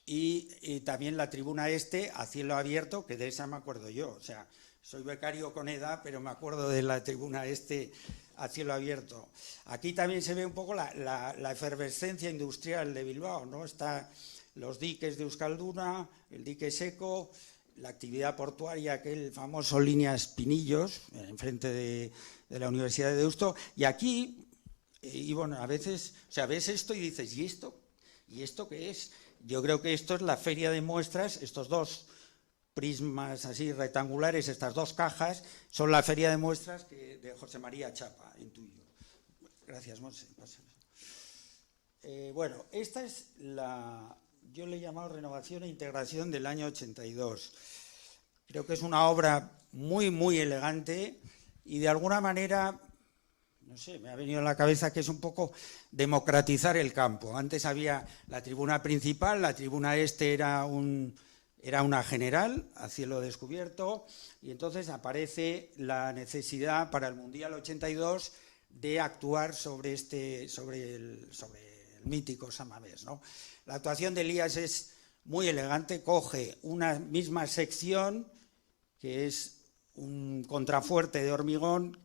y también la tribuna este a cielo abierto, que de esa me acuerdo yo. O sea, soy becario con edad, pero me acuerdo de la tribuna este a cielo abierto. Aquí también se ve un poco la efervescencia industrial de Bilbao, ¿no? Están los diques de Euskalduna, el dique seco, la actividad portuaria, aquel famoso Líneas Pinillos, enfrente de la Universidad de Deusto. Y aquí, y bueno, a veces, o sea, ves esto y dices, ¿y esto? ¿Y esto qué es? Yo creo que esto es la feria de muestras, estos dos prismas así rectangulares, estas dos cajas, son la feria de muestras de José María Chapa, intuyo. Gracias, Monse. Bueno, esta es yo le he llamado renovación e integración del año 82. Creo que es una obra muy, muy elegante y de alguna manera, no sé, me ha venido a la cabeza que es un poco democratizar el campo. Antes había la tribuna principal, la tribuna este era una general a cielo descubierto, y entonces aparece la necesidad para el Mundial 82 de actuar sobre el mítico San Mamés, ¿no? La actuación de Elías es muy elegante, coge una misma sección que es un contrafuerte de hormigón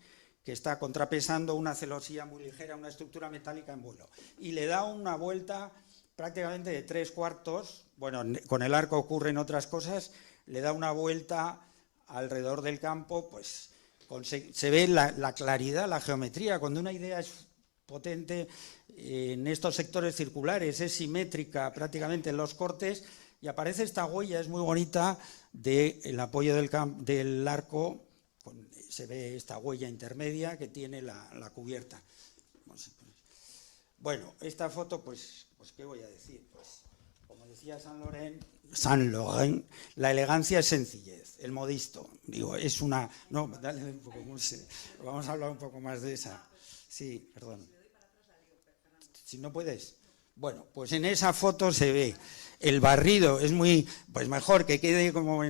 que está contrapesando una celosía muy ligera, una estructura metálica en vuelo, y le da una vuelta prácticamente de 3/4, bueno, con el arco ocurren otras cosas, le da una vuelta alrededor del campo, pues se ve la claridad, la geometría. Cuando una idea es potente en estos sectores circulares, es simétrica prácticamente en los cortes, y aparece esta huella, es muy bonita, del apoyo del arco, se ve esta huella intermedia que tiene la cubierta. Bueno, esta foto, pues ¿qué voy a decir? Pues, como decía Saint Laurent, la elegancia es sencillez, el modisto. Digo, es una... No, dale un poco, vamos a hablar un poco más de esa. Sí, perdón. Si no puedes. Bueno, pues en esa foto se ve el barrido, es muy... Pues mejor que quede como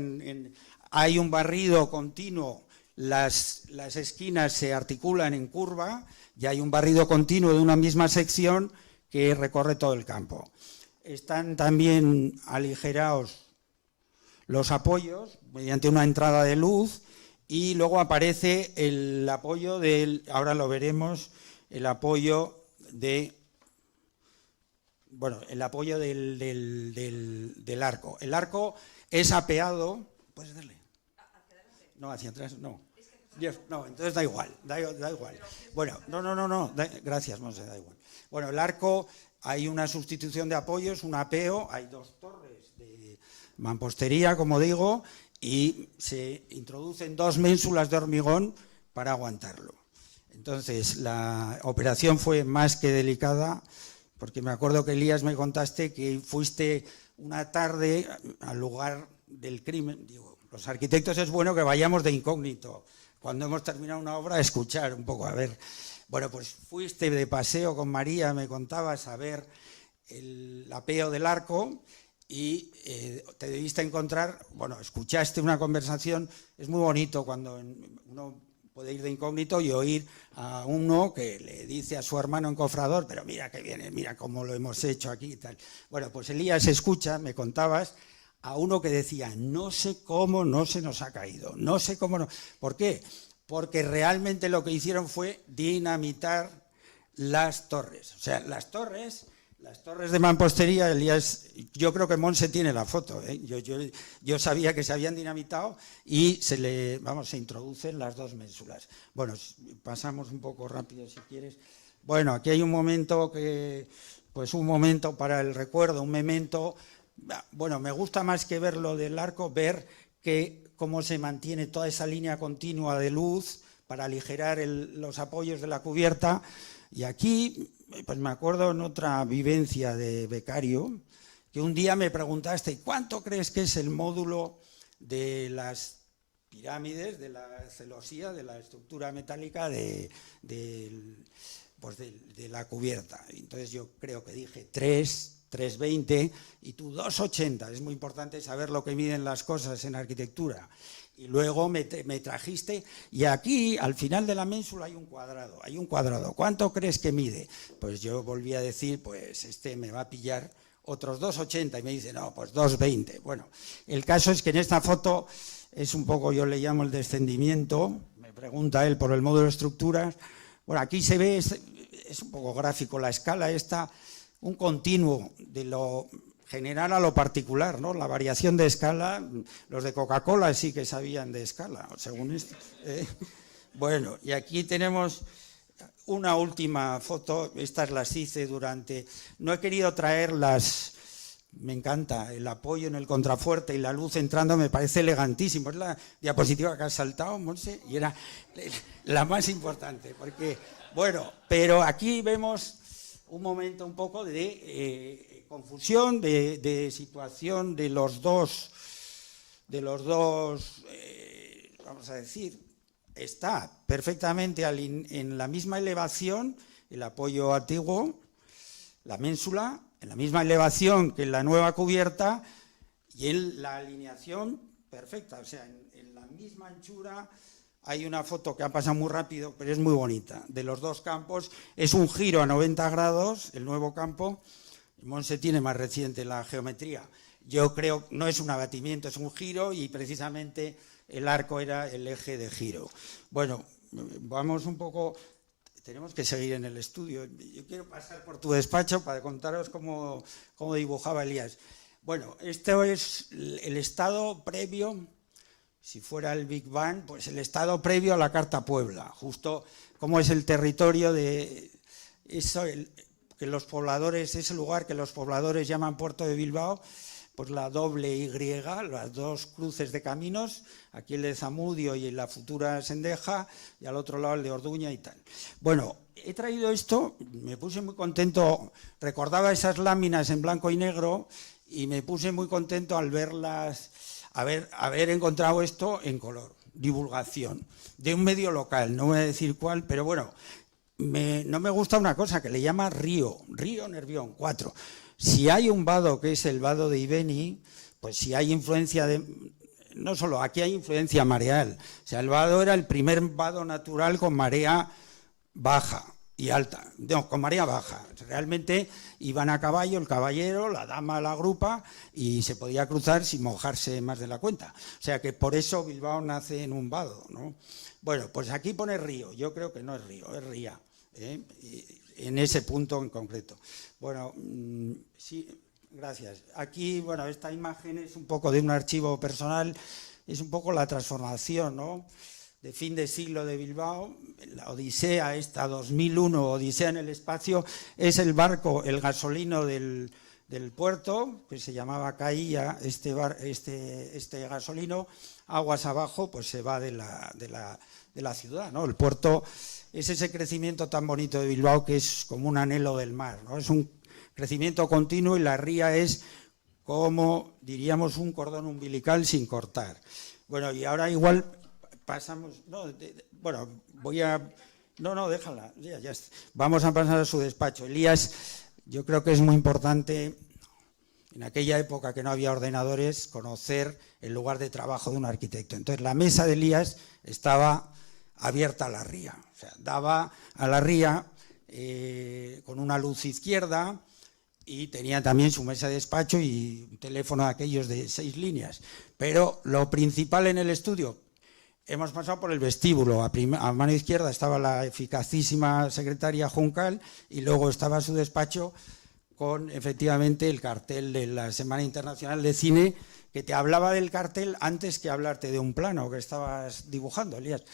hay un barrido continuo, las esquinas se articulan en curva y hay un barrido continuo de una misma sección que recorre todo el campo. Están también aligerados los apoyos mediante una entrada de luz, y luego aparece el apoyo ahora lo veremos, el apoyo del arco. El arco es apeado. ¿Puedes darle? No, hacia atrás, no. No, entonces da igual. Bueno, no, gracias, Monse, da igual. Bueno, el arco, hay una sustitución de apoyos, un apeo, hay 2 torres de mampostería, como digo, y se introducen 2 ménsulas de hormigón para aguantarlo. Entonces, la operación fue más que delicada, porque me acuerdo que, Elías, me contaste que fuiste una tarde al lugar del crimen. Digo, los arquitectos es bueno que vayamos de incógnito, cuando hemos terminado una obra, a escuchar un poco, a ver. Bueno, pues fuiste de paseo con María, me contabas, a ver el apeo del arco, y te debiste encontrar, bueno, escuchaste una conversación. Es muy bonito cuando uno puede ir de incógnito y oír a uno que le dice a su hermano encofrador, pero mira que viene, mira cómo lo hemos hecho aquí y tal. Bueno, pues Elías escucha, me contabas, a uno que decía, no sé cómo no se nos ha caído, no sé cómo no. ¿Por qué? Porque realmente lo que hicieron fue dinamitar las torres. O sea, las torres de mampostería, Elías, yo creo que Monse tiene la foto, ¿eh? Yo sabía que se habían dinamitado y se introducen las 2 ménsulas. Bueno, pasamos un poco rápido si quieres. Bueno, aquí hay un momento un momento para el recuerdo, un memento. Bueno, me gusta más que ver lo del arco, ver cómo se mantiene toda esa línea continua de luz para aligerar los apoyos de la cubierta. Y aquí, pues me acuerdo en otra vivencia de becario, que un día me preguntaste, ¿cuánto crees que es el módulo de las pirámides, de la celosía, de la estructura metálica de la cubierta? Entonces yo creo que dije 3,20 y tú 2,80. Es muy importante saber lo que miden las cosas en arquitectura. Y luego me trajiste, y aquí al final de la ménsula hay un cuadrado. ¿Cuánto crees que mide? Pues yo volví a decir, pues me va a pillar otros 2,80, y me dice, no, pues 2,20. Bueno, el caso es que en esta foto es un poco, yo le llamo el descendimiento, me pregunta él por el módulo de estructuras. Bueno, aquí se ve, es un poco gráfico la escala esta, un continuo de lo general a lo particular, ¿no? La variación de escala, los de Coca-Cola sí que sabían de escala, según esto. Bueno, y aquí tenemos una última foto, estas las hice no he querido traerlas, me encanta el apoyo en el contrafuerte y la luz entrando, me parece elegantísimo. Es la diapositiva que has saltado, Monse, y era la más importante, porque, bueno, pero aquí vemos un momento un poco de confusión, de situación de los dos los dos, vamos a decir, está perfectamente en la misma elevación, el apoyo antiguo, la ménsula, en la misma elevación que la nueva cubierta y en la alineación perfecta, o sea, en la misma anchura. Hay una foto que ha pasado muy rápido, pero es muy bonita, de los dos campos. Es un giro a 90 grados, el nuevo campo. Monse tiene más reciente la geometría. Yo creo, no es un abatimiento, es un giro y precisamente el arco era el eje de giro. Bueno, vamos un poco, tenemos que seguir en el estudio. Yo quiero pasar por tu despacho para contaros cómo dibujaba Elías. Bueno, esto es el estado previo. Si fuera el Big Bang, pues el estado previo a la Carta Puebla, justo como es el territorio de eso, que los pobladores, ese lugar que los pobladores llaman Puerto de Bilbao, pues la doble Y, las dos cruces de caminos, aquí el de Zamudio y la futura Sendeja, y al otro lado el de Orduña y tal. Bueno, he traído esto, me puse muy contento, recordaba esas láminas en blanco y negro y me puse muy contento al verlas. Haber encontrado esto en color, divulgación, de un medio local, no voy a decir cuál, pero bueno, no me gusta una cosa que le llama Río Nervión 4. Si hay un vado que es el vado de Ibeni, pues si hay influencia de... No solo, aquí hay influencia mareal. O sea, el vado era el primer vado natural con marea baja y alta, no, con marea baja. Realmente iban a caballo, el caballero, la dama, la grupa, y se podía cruzar sin mojarse más de la cuenta. O sea que por eso Bilbao nace en un vado, ¿no? Bueno, pues aquí pone río, yo creo que no es río, es ría, en ese punto en concreto. Bueno, sí, gracias. Aquí, bueno, esta imagen es un poco de un archivo personal, es un poco la transformación, ¿no?, de fin de siglo de Bilbao. La Odisea, esta 2001, Odisea en el espacio, es el barco, el gasolino del puerto, que se llamaba Caía, este gasolino, aguas abajo, pues se va de la ciudad, ¿no? El puerto es ese crecimiento tan bonito de Bilbao que es como un anhelo del mar, ¿no? Es un crecimiento continuo y la ría es como, diríamos, un cordón umbilical sin cortar. Bueno, y ahora igual... pasamos, bueno, déjala, ya está. Vamos a pasar a su despacho. Elías, yo creo que es muy importante, en aquella época que no había ordenadores, conocer el lugar de trabajo de un arquitecto. Entonces, la mesa de Elías estaba abierta a la ría, o sea, daba a la ría con una luz izquierda y tenía también su mesa de despacho y un teléfono de aquellos de 6 líneas. Pero lo principal en el estudio... Hemos pasado por el vestíbulo, a mano izquierda estaba la eficacísima secretaria Juncal y luego estaba su despacho con efectivamente el cartel de la Semana Internacional de Cine, que te hablaba del cartel antes que hablarte de un plano que estabas dibujando, Elías.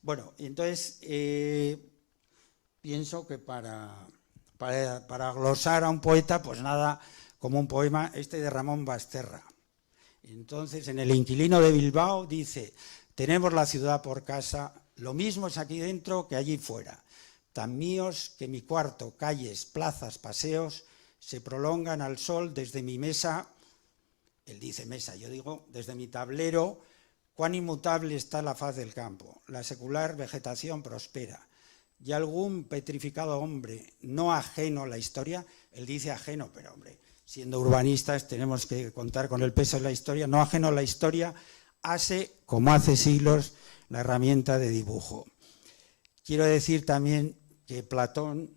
Bueno, entonces pienso que para glosar a un poeta, pues nada, como un poema este de Ramón Basterra. Entonces, en El inquilino de Bilbao dice... Tenemos la ciudad por casa, lo mismo es aquí dentro que allí fuera. Tan míos que mi cuarto, calles, plazas, paseos, se prolongan al sol desde mi mesa, él dice mesa, yo digo desde mi tablero, cuán inmutable está la faz del campo. La secular vegetación prospera. Y algún petrificado hombre, no ajeno a la historia, él dice ajeno, pero hombre, siendo urbanistas tenemos que contar con el peso de la historia, no ajeno a la historia, hace, como hace siglos, la herramienta de dibujo. Quiero decir también que Platón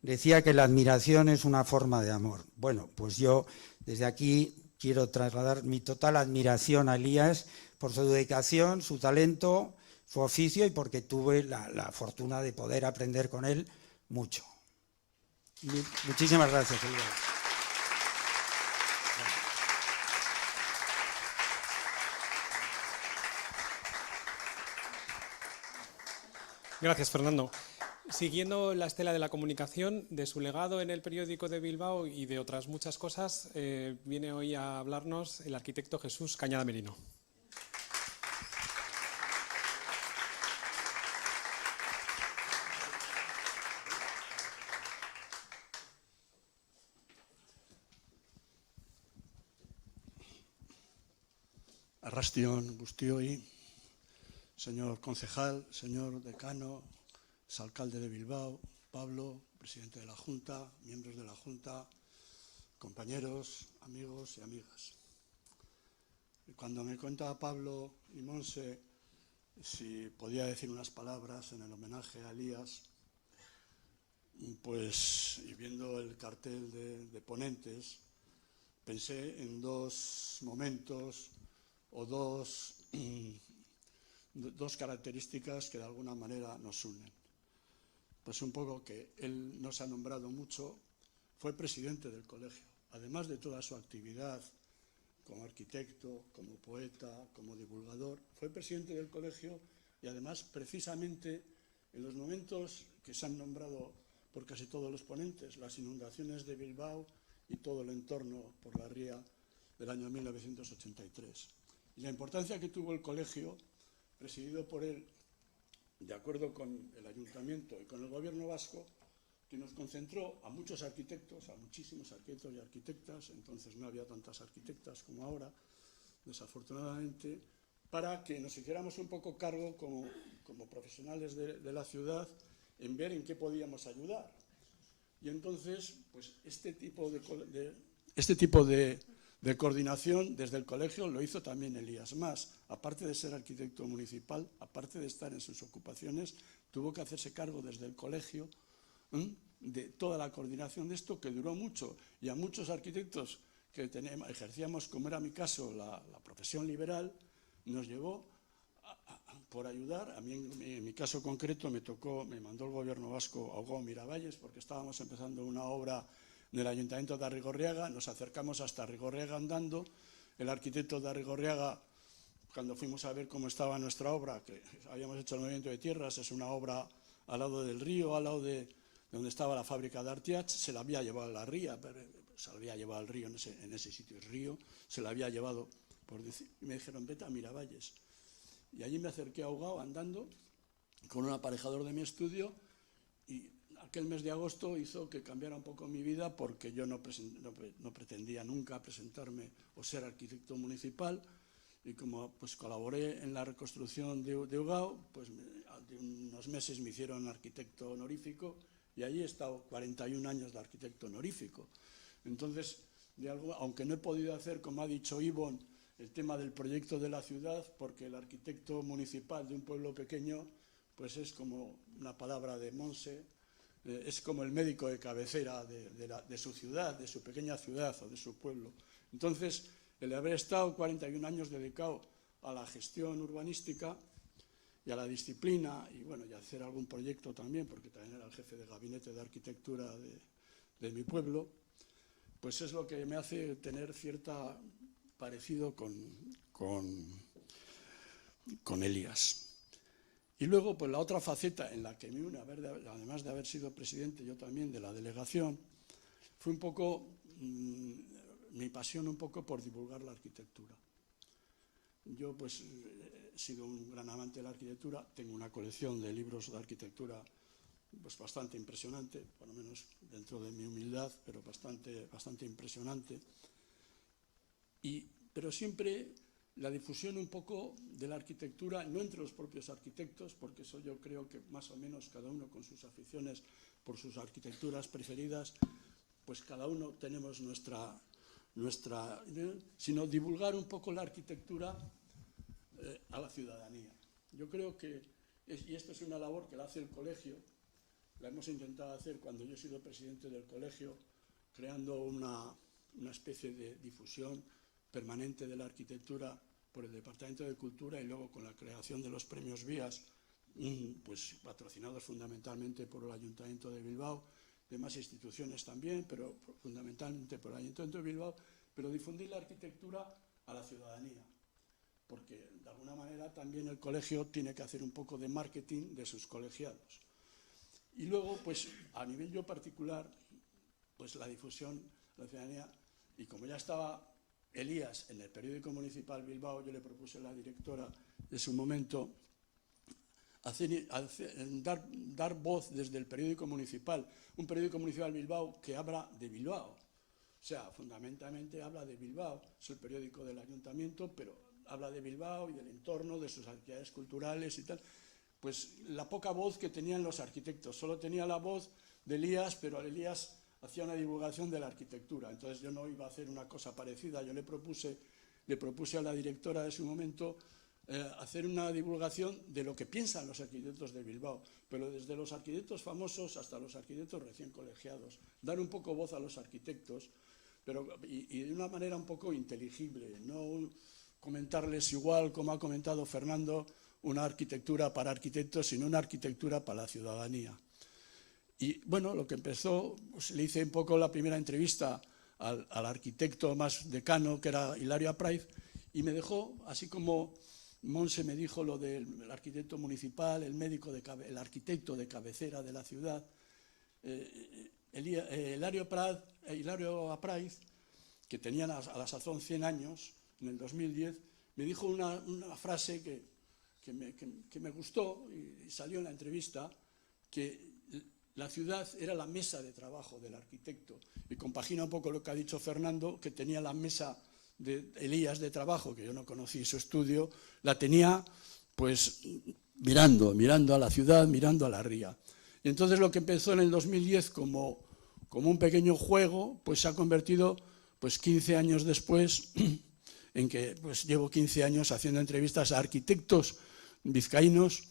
decía que la admiración es una forma de amor. Bueno, pues yo desde aquí quiero trasladar mi total admiración a Elías por su dedicación, su talento, su oficio y porque tuve la fortuna de poder aprender con él mucho. Muchísimas gracias, Elías. Gracias, Fernando. Siguiendo la estela de la comunicación, de su legado en el periódico de Bilbao y de otras muchas cosas, viene hoy a hablarnos el arquitecto Jesús Cañada Merino. Arrastion Gustioi, señor concejal, señor decano, exalcalde de Bilbao, Pablo, presidente de la Junta, miembros de la Junta, compañeros, amigos y amigas. Cuando me cuenta Pablo y Monse si podía decir unas palabras en el homenaje a Elías, pues, y viendo el cartel de ponentes, pensé en dos momentos o dos características que de alguna manera nos unen. Pues un poco que él no se ha nombrado mucho, fue presidente del colegio, además de toda su actividad como arquitecto, como poeta, como divulgador, fue presidente del colegio y además precisamente en los momentos que se han nombrado por casi todos los ponentes, las inundaciones de Bilbao y todo el entorno por la ría del año 1983. Y la importancia que tuvo el colegio, presidido por él, de acuerdo con el ayuntamiento y con el gobierno vasco, que nos concentró a muchos arquitectos, a muchísimos arquitectos y arquitectas, entonces no había tantas arquitectas como ahora, desafortunadamente, para que nos hiciéramos un poco cargo como profesionales de la ciudad en ver en qué podíamos ayudar. Y entonces, pues este tipo de coordinación desde el colegio lo hizo también Elías Mas. Aparte de ser arquitecto municipal, aparte de estar en sus ocupaciones, tuvo que hacerse cargo desde el colegio de toda la coordinación de esto, que duró mucho, y a muchos arquitectos que ejercíamos, como era mi caso, la profesión liberal, nos llevó por ayudar. A mí, en mi caso concreto, me mandó el gobierno vasco a Hugo Miravalles, porque estábamos empezando una obra del Ayuntamiento de Arrigorriaga, nos acercamos hasta Arrigorriaga andando, el arquitecto de Arrigorriaga, cuando fuimos a ver cómo estaba nuestra obra, que habíamos hecho el movimiento de tierras, es una obra al lado del río, al lado de donde estaba la fábrica de Artiach, se la había llevado a la ría, se la había llevado al río, en ese sitio es río, se la había llevado, y me dijeron, vete a Miravalles. Y allí me acerqué a Ugao andando con un aparejador de mi estudio, y aquel mes de agosto hizo que cambiara un poco mi vida, porque yo no pretendía nunca presentarme o ser arquitecto municipal, y como pues colaboré en la reconstrucción de Ugao, pues de unos meses me hicieron arquitecto honorífico, y allí he estado 41 años de arquitecto honorífico. Entonces, aunque no he podido hacer, como ha dicho Ivonne, el tema del proyecto de la ciudad, porque el arquitecto municipal de un pueblo pequeño, pues es como una palabra de Monse, es como el médico de cabecera de su ciudad, de su pequeña ciudad o de su pueblo. Entonces, el haber estado 41 años dedicado a la gestión urbanística y a la disciplina, y bueno, y hacer algún proyecto también, porque también era el jefe de gabinete de arquitectura de mi pueblo, pues es lo que me hace tener cierta parecido con Elías. Y luego, pues la otra faceta en la que me une, además de haber sido presidente yo también de la delegación, fue un poco mi pasión un poco por divulgar la arquitectura. Yo pues he sido un gran amante de la arquitectura, tengo una colección de libros de arquitectura pues bastante impresionante, por lo menos dentro de mi humildad, pero bastante impresionante. Pero siempre la difusión un poco de la arquitectura, no entre los propios arquitectos, porque eso yo creo que más o menos cada uno con sus aficiones por sus arquitecturas preferidas, pues cada uno tenemos nuestra, sino divulgar un poco la arquitectura a la ciudadanía. Yo creo que, y esto es una labor que la hace el colegio, la hemos intentado hacer cuando yo he sido presidente del colegio, creando una especie de difusión permanente de la arquitectura por el Departamento de Cultura, y luego con la creación de los premios Vías, pues patrocinados fundamentalmente por el Ayuntamiento de Bilbao, demás instituciones también, pero fundamentalmente por el Ayuntamiento de Bilbao, pero difundir la arquitectura a la ciudadanía, porque de alguna manera también el colegio tiene que hacer un poco de marketing de sus colegiados. Y luego, pues a nivel yo particular, pues la difusión a la ciudadanía, y como ya estaba Elías en el periódico municipal Bilbao, yo le propuse a la directora de su momento dar voz desde el periódico municipal, un periódico municipal Bilbao que habla de Bilbao. O sea, fundamentalmente habla de Bilbao, es el periódico del ayuntamiento, pero habla de Bilbao y del entorno, de sus actividades culturales y tal, pues la poca voz que tenían los arquitectos. Solo tenía la voz de Elías, pero Elías hacía una divulgación de la arquitectura. Entonces yo no iba a hacer una cosa parecida. Yo le propuse a la directora de su momento hacer una divulgación de lo que piensan los arquitectos de Bilbao, pero desde los arquitectos famosos hasta los arquitectos recién colegiados. Dar un poco voz a los arquitectos, y de una manera un poco inteligible, no comentarles igual como ha comentado Fernando, una arquitectura para arquitectos, sino una arquitectura para la ciudadanía. Y bueno, lo que empezó, pues le hice un poco la primera entrevista al arquitecto más decano, que era Hilario Apraiz, y me dejó, así como Monse me dijo lo del arquitecto municipal, el arquitecto de cabecera de la ciudad, Hilario Apraiz, que tenía a la sazón 100 años, en el 2010, me dijo una frase que me gustó y salió en la entrevista, que la ciudad era la mesa de trabajo del arquitecto, y compagina un poco lo que ha dicho Fernando, que tenía la mesa de Elías de trabajo, que yo no conocí su estudio, la tenía pues mirando a la ciudad, mirando a la ría. Y entonces lo que empezó en el 2010 como un pequeño juego, pues se ha convertido pues 15 años después en que pues llevo 15 años haciendo entrevistas a arquitectos vizcaínos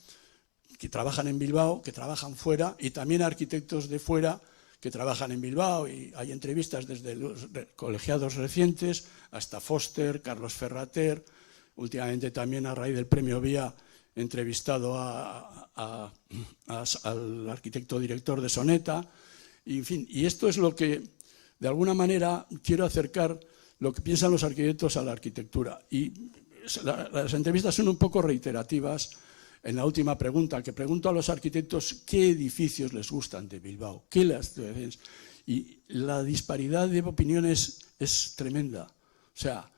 que trabajan en Bilbao, que trabajan fuera, y también a arquitectos de fuera que trabajan en Bilbao, y hay entrevistas desde los colegiados recientes hasta Foster, Carlos Ferrater. Últimamente también, a raíz del premio Vía, he entrevistado al arquitecto director de Soneta, y, en fin, y esto es lo que de alguna manera quiero acercar lo que piensan los arquitectos a la arquitectura. Y las entrevistas son un poco reiterativas. En la última pregunta, que pregunto a los arquitectos qué edificios les gustan de Bilbao, y la disparidad de opiniones es tremenda. O sea,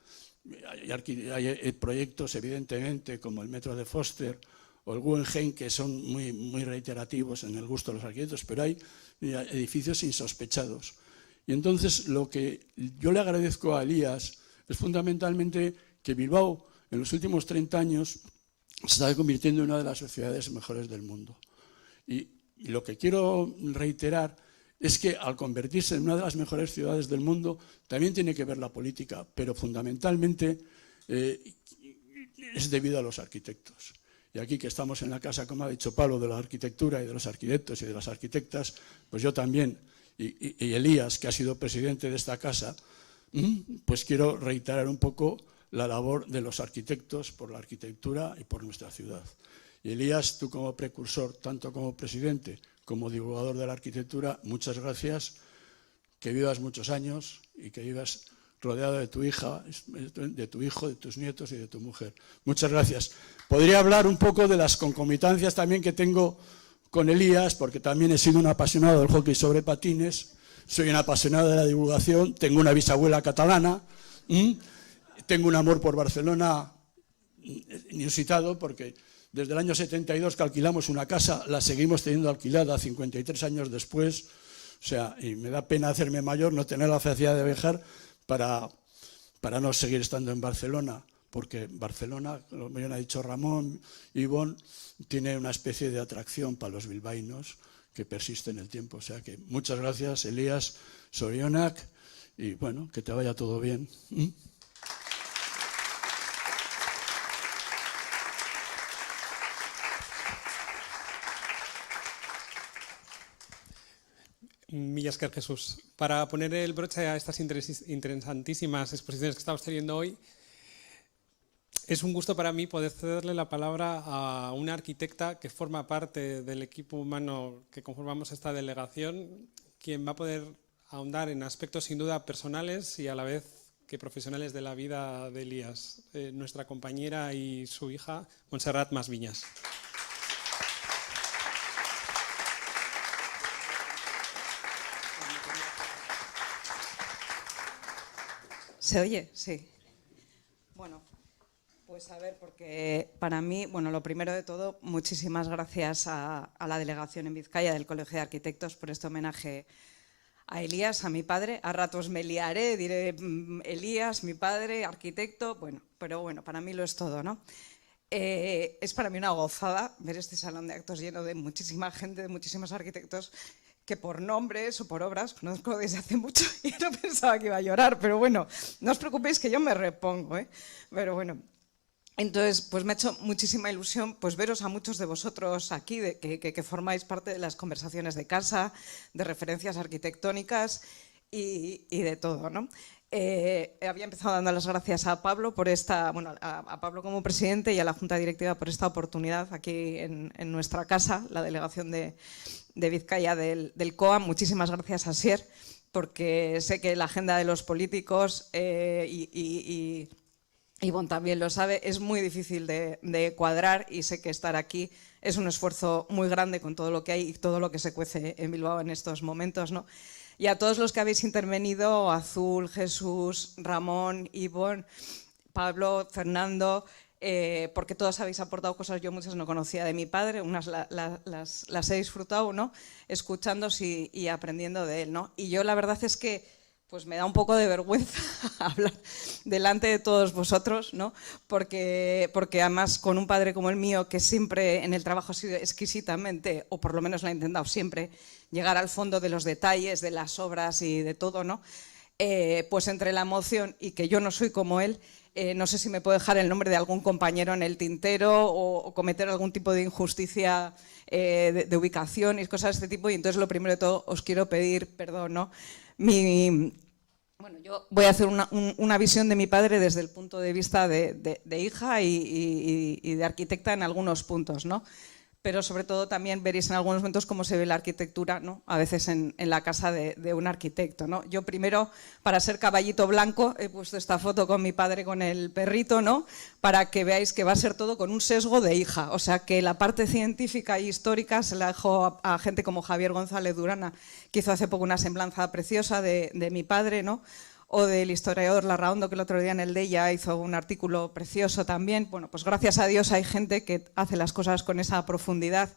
hay proyectos, evidentemente, como el metro de Foster o el Guggenheim, que son muy reiterativos en el gusto de los arquitectos, pero hay edificios insospechados. Y entonces lo que yo le agradezco a Elías es fundamentalmente que Bilbao, en los últimos 30 años, se está convirtiendo en una de las ciudades mejores del mundo. Y lo que quiero reiterar es que al convertirse en una de las mejores ciudades del mundo también tiene que ver la política, pero fundamentalmente es debido a los arquitectos. Y aquí que estamos en la casa, como ha dicho Pablo, de la arquitectura y de los arquitectos y de las arquitectas, pues yo también, y Elías, que ha sido presidente de esta casa, pues quiero reiterar un poco la labor de los arquitectos por la arquitectura y por nuestra ciudad. Y Elías, tú como precursor, tanto como presidente como divulgador de la arquitectura, muchas gracias, que vivas muchos años y que vivas rodeado de tu hija, de tu hijo, de tus nietos y de tu mujer. Muchas gracias. Podría hablar un poco de las concomitancias también que tengo con Elías, porque también he sido un apasionado del hockey sobre patines, soy un apasionado de la divulgación, tengo una bisabuela catalana, tengo un amor por Barcelona inusitado, porque desde el año 72 que alquilamos una casa, la seguimos teniendo alquilada 53 años después. O sea, y me da pena hacerme mayor, no tener la facilidad de viajar para no seguir estando en Barcelona, porque Barcelona, como bien ha dicho Ramón, Ivonne, tiene una especie de atracción para los bilbaínos que persiste en el tiempo. O sea que muchas gracias, Elías Sorionak, y bueno, que te vaya todo bien. Mila esker, Jesús. Para poner el broche a estas interesantísimas exposiciones que estamos teniendo hoy, es un gusto para mí poder cederle la palabra a una arquitecta que forma parte del equipo humano que conformamos esta delegación, quien va a poder ahondar en aspectos sin duda personales y a la vez que profesionales de la vida de Elías, nuestra compañera y su hija, Montserrat Masviñas. ¿Se oye? Sí. Bueno, pues a ver, porque para mí, bueno, lo primero de todo, muchísimas gracias a la delegación en Vizcaya del Colegio de Arquitectos por este homenaje a Elías, a mi padre. A ratos me liaré, diré Elías, mi padre, arquitecto, bueno, pero bueno, para mí lo es todo, ¿no? Es para mí una gozada ver este salón de actos lleno de muchísima gente, de muchísimos arquitectos que por nombres o por obras conozco desde hace mucho y no pensaba que iba a llorar, pero bueno, no os preocupéis que yo me repongo, ¿eh? Pero bueno, entonces pues me ha hecho muchísima ilusión pues veros a muchos de vosotros aquí, que formáis parte de las conversaciones de casa, de referencias arquitectónicas y de todo, ¿no? Había empezado dando las gracias a Pablo por esta, bueno, a Pablo como presidente y a la Junta Directiva por esta oportunidad aquí en nuestra casa, la delegación de Vizcaya del COA. Muchísimas gracias a Asier, porque sé que la agenda de los políticos y Ivonne también lo sabe, es muy difícil de cuadrar, y sé que estar aquí es un esfuerzo muy grande con todo lo que hay y todo lo que se cuece en Bilbao en estos momentos, ¿no? Y a todos los que habéis intervenido, Azul, Jesús, Ramón, Ivonne, Pablo, Fernando, porque todos habéis aportado cosas, yo muchas no conocía de mi padre, unas las he disfrutado, ¿no? Escuchándos y aprendiendo de él, ¿no? Y yo la verdad es que pues me da un poco de vergüenza hablar delante de todos vosotros, ¿no? Porque además con un padre como el mío, que siempre en el trabajo ha sido exquisitamente, o por lo menos lo ha intentado siempre, llegar al fondo de los detalles, de las obras y de todo, ¿no? Pues entre la emoción y que yo no soy como él, no sé si me puedo dejar el nombre de algún compañero en el tintero o cometer algún tipo de injusticia de ubicación y cosas de este tipo, y entonces lo primero de todo os quiero pedir perdón, ¿no? Bueno, yo voy a hacer una visión de mi padre desde el punto de vista de hija y de arquitecta en algunos puntos, ¿no? Pero sobre todo también veréis en algunos momentos cómo se ve la arquitectura, ¿no? A veces en la casa de un arquitecto, ¿no? Yo primero, para ser caballito blanco, he puesto esta foto con mi padre con el perrito, ¿no? Para que veáis que va a ser todo con un sesgo de hija, o sea que la parte científica e histórica se la dejo a gente como Javier González Durana, que hizo hace poco una semblanza preciosa de mi padre, ¿no? O del historiador Larraondo, que el otro día en el Deia hizo un artículo precioso también. Bueno, pues gracias a Dios hay gente que hace las cosas con esa profundidad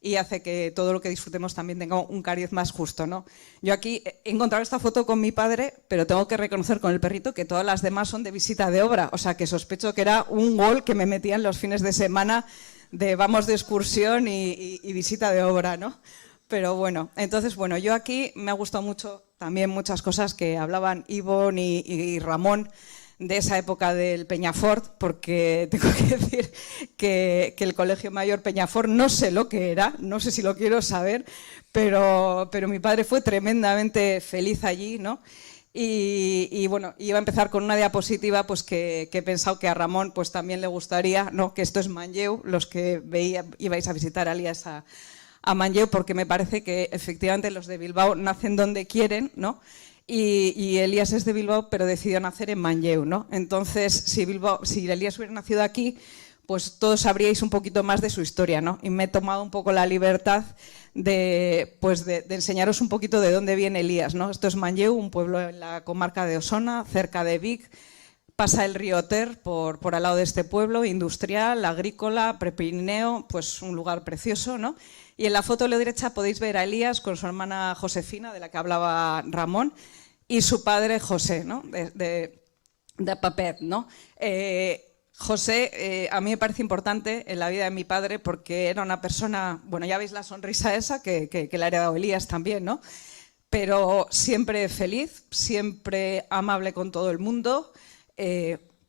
y hace que todo lo que disfrutemos también tenga un cariz más justo, ¿no? Yo aquí he encontrado esta foto con mi padre, pero tengo que reconocer con el perrito que todas las demás son de visita de obra, o sea que sospecho que era un gol que me metían los fines de semana de vamos de excursión y visita de obra, ¿no? Pero bueno, entonces, bueno, yo aquí me ha gustado mucho también muchas cosas que hablaban Ivonne y Ramón de esa época del Peñafort, porque tengo que decir que el Colegio Mayor Peñafort no sé lo que era, no sé si lo quiero saber, pero mi padre fue tremendamente feliz allí, ¿no? Y bueno, iba a empezar con una diapositiva pues que he pensado que a Ramón pues también le gustaría, ¿no? Que esto es Manlleu, los que ibais a visitar a Elías a Manlleu, porque me parece que efectivamente los de Bilbao nacen donde quieren, ¿no? Y Elías es de Bilbao, pero decidió nacer en Manlleu, ¿no? Entonces, si Elías hubiera nacido aquí, pues todos sabríais un poquito más de su historia, ¿no? Y me he tomado un poco la libertad de enseñaros un poquito de dónde viene Elías, ¿no? Esto es Manlleu, un pueblo en la comarca de Osona, cerca de Vic. Pasa el río Ter por al lado de este pueblo, industrial, agrícola, Prepirineo, pues un lugar precioso, ¿no? Y en la foto de la derecha podéis ver a Elías con su hermana Josefina, de la que hablaba Ramón, y su padre José, ¿no? de Papet, ¿no? José, a mí me parece importante en la vida de mi padre porque era una persona, bueno, ya veis la sonrisa esa que le ha heredado Elías también, ¿no? Pero siempre feliz, siempre amable con todo el mundo,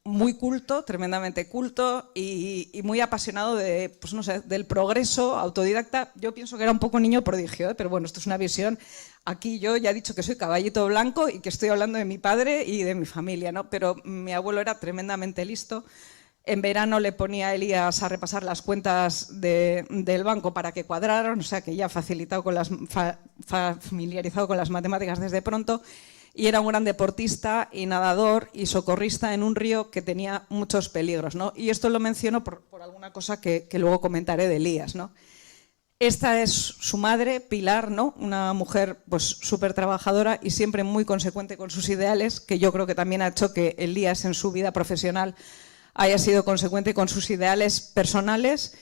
muy culto, tremendamente culto y muy apasionado pues no sé, del progreso, autodidacta. Yo pienso que era un poco niño prodigio, pero bueno, esto es una visión. Aquí yo ya he dicho que soy caballito blanco y que estoy hablando de mi padre y de mi familia, ¿no? Pero mi abuelo era tremendamente listo. En verano le ponía a Elías a repasar las cuentas del banco para que cuadraran, o sea que ya familiarizado con las matemáticas desde pronto. Y era un gran deportista y nadador y socorrista en un río que tenía muchos peligros, ¿no? Y esto lo menciono por alguna cosa que luego comentaré de Elías, ¿no? Esta es su madre, Pilar, ¿no? Una mujer pues súper trabajadora y siempre muy consecuente con sus ideales, que yo creo que también ha hecho que Elías en su vida profesional haya sido consecuente con sus ideales personales.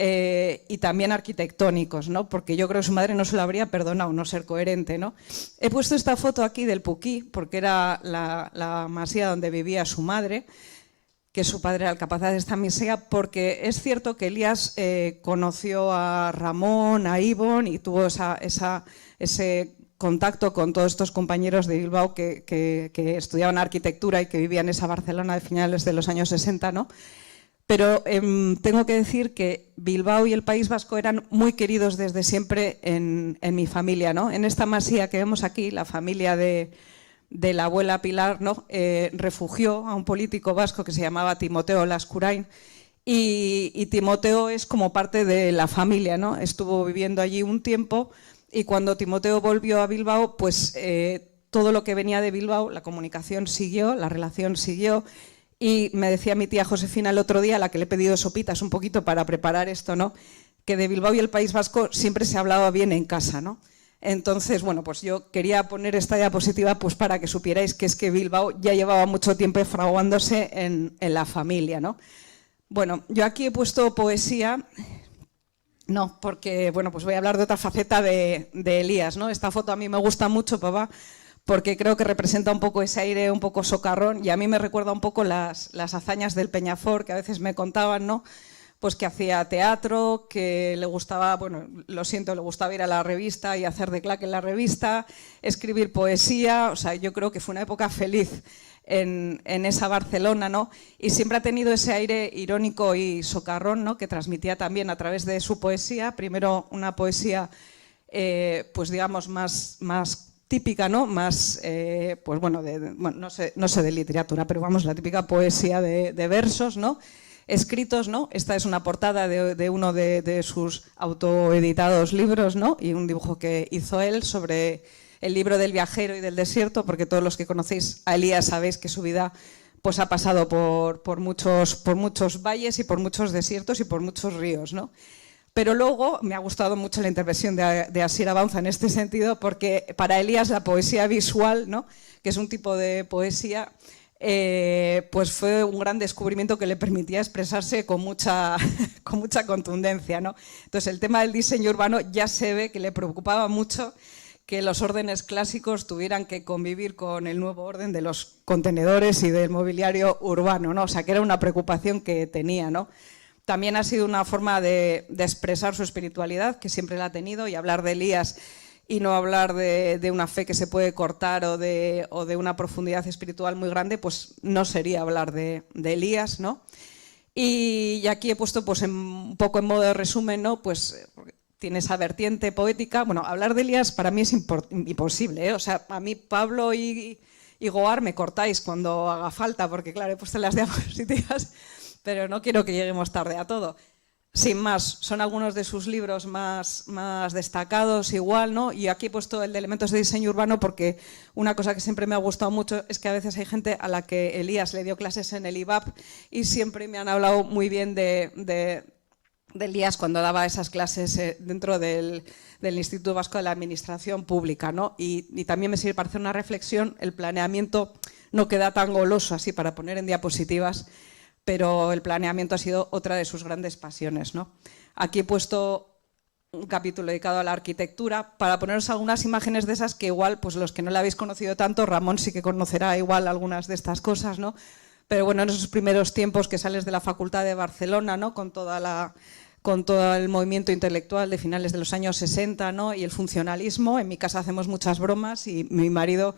y también arquitectónicos, ¿no? Porque yo creo que su madre no se lo habría perdonado no ser coherente, ¿no? He puesto esta foto aquí del Puquí, porque era la masía donde vivía su madre, que su padre era el capataz de esta masía, porque es cierto que Elías conoció a Ramón, a Ivón, y tuvo ese contacto con todos estos compañeros de Bilbao que estudiaban arquitectura y que vivían en esa Barcelona de finales de los años 60, ¿no? Pero tengo que decir que Bilbao y el País Vasco eran muy queridos desde siempre en mi familia, ¿no? En esta masía que vemos aquí, la familia de la abuela Pilar, ¿no? Refugió a un político vasco que se llamaba Timoteo Lascurain, y Timoteo es como parte de la familia, ¿no? Estuvo viviendo allí un tiempo, y cuando Timoteo volvió a Bilbao, pues todo lo que venía de Bilbao, la comunicación siguió, la relación siguió. Y me decía mi tía Josefina el otro día, a la que le he pedido sopitas un poquito para preparar esto, ¿no? Que de Bilbao y el País Vasco siempre se hablaba bien en casa, ¿no? Entonces, bueno, pues yo quería poner esta diapositiva pues para que supierais que es que Bilbao ya llevaba mucho tiempo fraguándose en la familia, ¿no? Bueno, yo aquí he puesto poesía, no, porque, bueno, pues voy a hablar de otra faceta de Elías, ¿no? Esta foto a mí me gusta mucho, papá, porque creo que representa un poco ese aire un poco socarrón, y a mí me recuerda un poco las hazañas del Peñafort, que a veces me contaban, ¿no? Pues que hacía teatro, que le gustaba, bueno, lo siento, le gustaba ir a la revista y hacer de claque en la revista, escribir poesía. O sea, yo creo que fue una época feliz en esa Barcelona, ¿no? Y siempre ha tenido ese aire irónico y socarrón, ¿no? Que transmitía también a través de su poesía. Primero una poesía, pues digamos, más típica, ¿no? Más, pues bueno, no sé de literatura, pero vamos, la típica poesía de versos, ¿no? Escritos, ¿no? Esta es una portada de uno de sus autoeditados libros, ¿no? Y un dibujo que hizo él sobre el libro del viajero y del desierto, porque todos los que conocéis a Elías sabéis que su vida pues ha pasado por muchos valles y por muchos desiertos y por muchos ríos, ¿no? Pero luego me ha gustado mucho la intervención de Asier Abaunza en este sentido, porque para Elías la poesía visual, ¿no? Que es un tipo de poesía, pues fue un gran descubrimiento que le permitía expresarse con mucha contundencia, ¿no? Entonces el tema del diseño urbano ya se ve que le preocupaba mucho que los órdenes clásicos tuvieran que convivir con el nuevo orden de los contenedores y del mobiliario urbano, ¿no? O sea, que era una preocupación que tenía, ¿no? También ha sido una forma de expresar su espiritualidad, que siempre la ha tenido, y hablar de Elías y no hablar de una fe que se puede cortar o de una profundidad espiritual muy grande, pues no sería hablar de Elías, ¿no? Y aquí he puesto pues un poco en modo de resumen, ¿no? Pues tiene esa vertiente poética. Bueno, hablar de Elías para mí es imposible, ¿eh? O sea, a mí Pablo y Goar me cortáis cuando haga falta, porque claro, he puesto las diapositivas, pero no quiero que lleguemos tarde a todo. Sin más, son algunos de sus libros más destacados igual, ¿no? Y aquí he puesto el de elementos de diseño urbano porque una cosa que siempre me ha gustado mucho es que a veces hay gente a la que Elías le dio clases en el IVAP y siempre me han hablado muy bien de Elías cuando daba esas clases dentro del Instituto Vasco de la Administración Pública, ¿no? Y también me sirve para hacer una reflexión. El planeamiento no queda tan goloso así para poner en diapositivas, pero el planeamiento ha sido otra de sus grandes pasiones, ¿no? Aquí he puesto un capítulo dedicado a la arquitectura para poneros algunas imágenes de esas que igual, pues los que no la habéis conocido tanto, Ramón sí que conocerá igual algunas de estas cosas, ¿no? Pero bueno, en esos primeros tiempos que sales de la Facultad de Barcelona, ¿no? Con todo el movimiento intelectual de finales de los años 60, ¿no? Y el funcionalismo. En mi casa hacemos muchas bromas y mi marido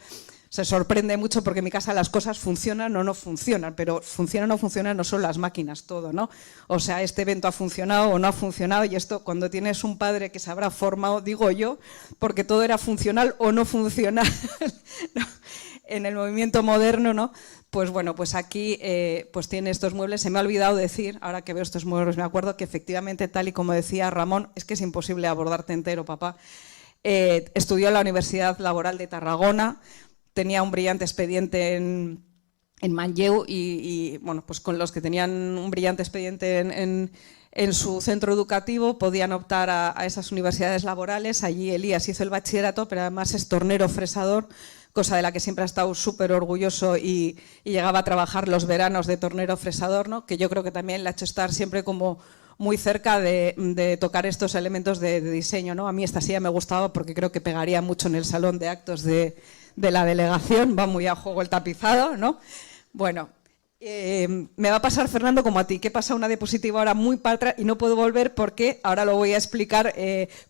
se sorprende mucho porque en mi casa las cosas funcionan o no funcionan, pero funcionan o no funcionan no son las máquinas, todo, ¿no? O sea, este evento ha funcionado o no ha funcionado, y esto cuando tienes un padre que se habrá formado, digo yo, porque todo era funcional o no funcional ¿no? En el movimiento moderno, ¿no? Pues bueno, pues aquí pues tiene estos muebles. Se me ha olvidado decir, ahora que veo estos muebles me acuerdo que efectivamente, tal y como decía Ramón, es que es imposible abordarte entero, papá. Estudió en la Universidad Laboral de Tarragona, tenía un brillante expediente en Manlleu y bueno, pues con los que tenían un brillante expediente en su centro educativo podían optar a esas universidades laborales. Allí Elías hizo el bachillerato, pero además es tornero fresador, cosa de la que siempre ha estado súper orgulloso y llegaba a trabajar los veranos de tornero fresador, ¿no? Que yo creo que también le ha hecho estar siempre como muy cerca de tocar estos elementos de diseño, ¿no? A mí esta silla me gustaba porque creo que pegaría mucho en el salón de actos de la delegación, va muy a juego el tapizado, ¿no? Bueno, me va a pasar, Fernando, como a ti, que pasa una diapositiva ahora muy para atrás y no puedo volver porque ahora lo voy a explicar.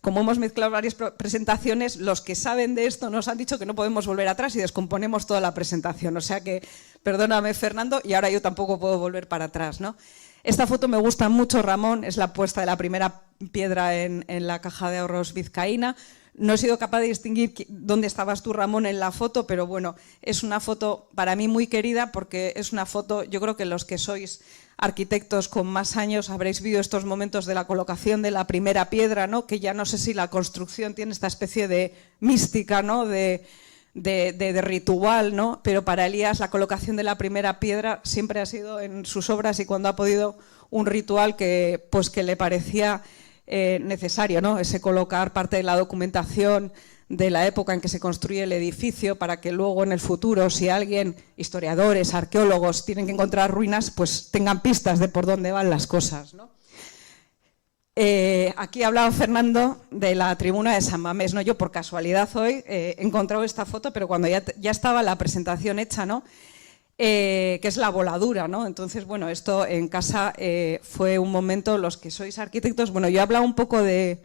Como hemos mezclado varias presentaciones, los que saben de esto nos han dicho que no podemos volver atrás y descomponemos toda la presentación. O sea que, perdóname, Fernando, y ahora yo tampoco puedo volver para atrás, ¿no? Esta foto me gusta mucho, Ramón, es la puesta de la primera piedra en la Caja de Ahorros vizcaína. No he sido capaz de distinguir dónde estabas tú, Ramón, en la foto, pero bueno, es una foto para mí muy querida porque es una foto, yo creo que los que sois arquitectos con más años habréis visto estos momentos de la colocación de la primera piedra, ¿no? Que ya no sé si la construcción tiene esta especie de mística, ¿no? de ritual, ¿no? Pero para Elías la colocación de la primera piedra siempre ha sido en sus obras y cuando ha podido un ritual que le parecía necesario, ¿no? Ese colocar parte de la documentación de la época en que se construye el edificio para que luego en el futuro, si alguien, historiadores, arqueólogos, tienen que encontrar ruinas, pues tengan pistas de por dónde van las cosas, ¿no? Aquí ha hablado Fernando de la tribuna de San Mamés, ¿no? Yo por casualidad hoy he encontrado esta foto, pero cuando ya estaba la presentación hecha, ¿no? Que es la voladura, ¿no? Entonces, bueno, esto en casa fue un momento, los que sois arquitectos, bueno, yo he hablado un poco de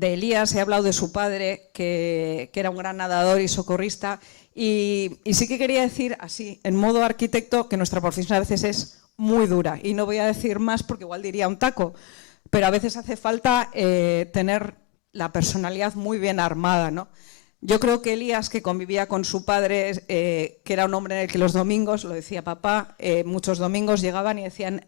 Elías, he hablado de su padre, que era un gran nadador y socorrista, y sí que quería decir así, en modo arquitecto, que nuestra profesión a veces es muy dura, y no voy a decir más porque igual diría un taco, pero a veces hace falta tener la personalidad muy bien armada, ¿no? Yo creo que Elías, que convivía con su padre, que era un hombre en el que los domingos, lo decía papá, muchos domingos llegaban y decían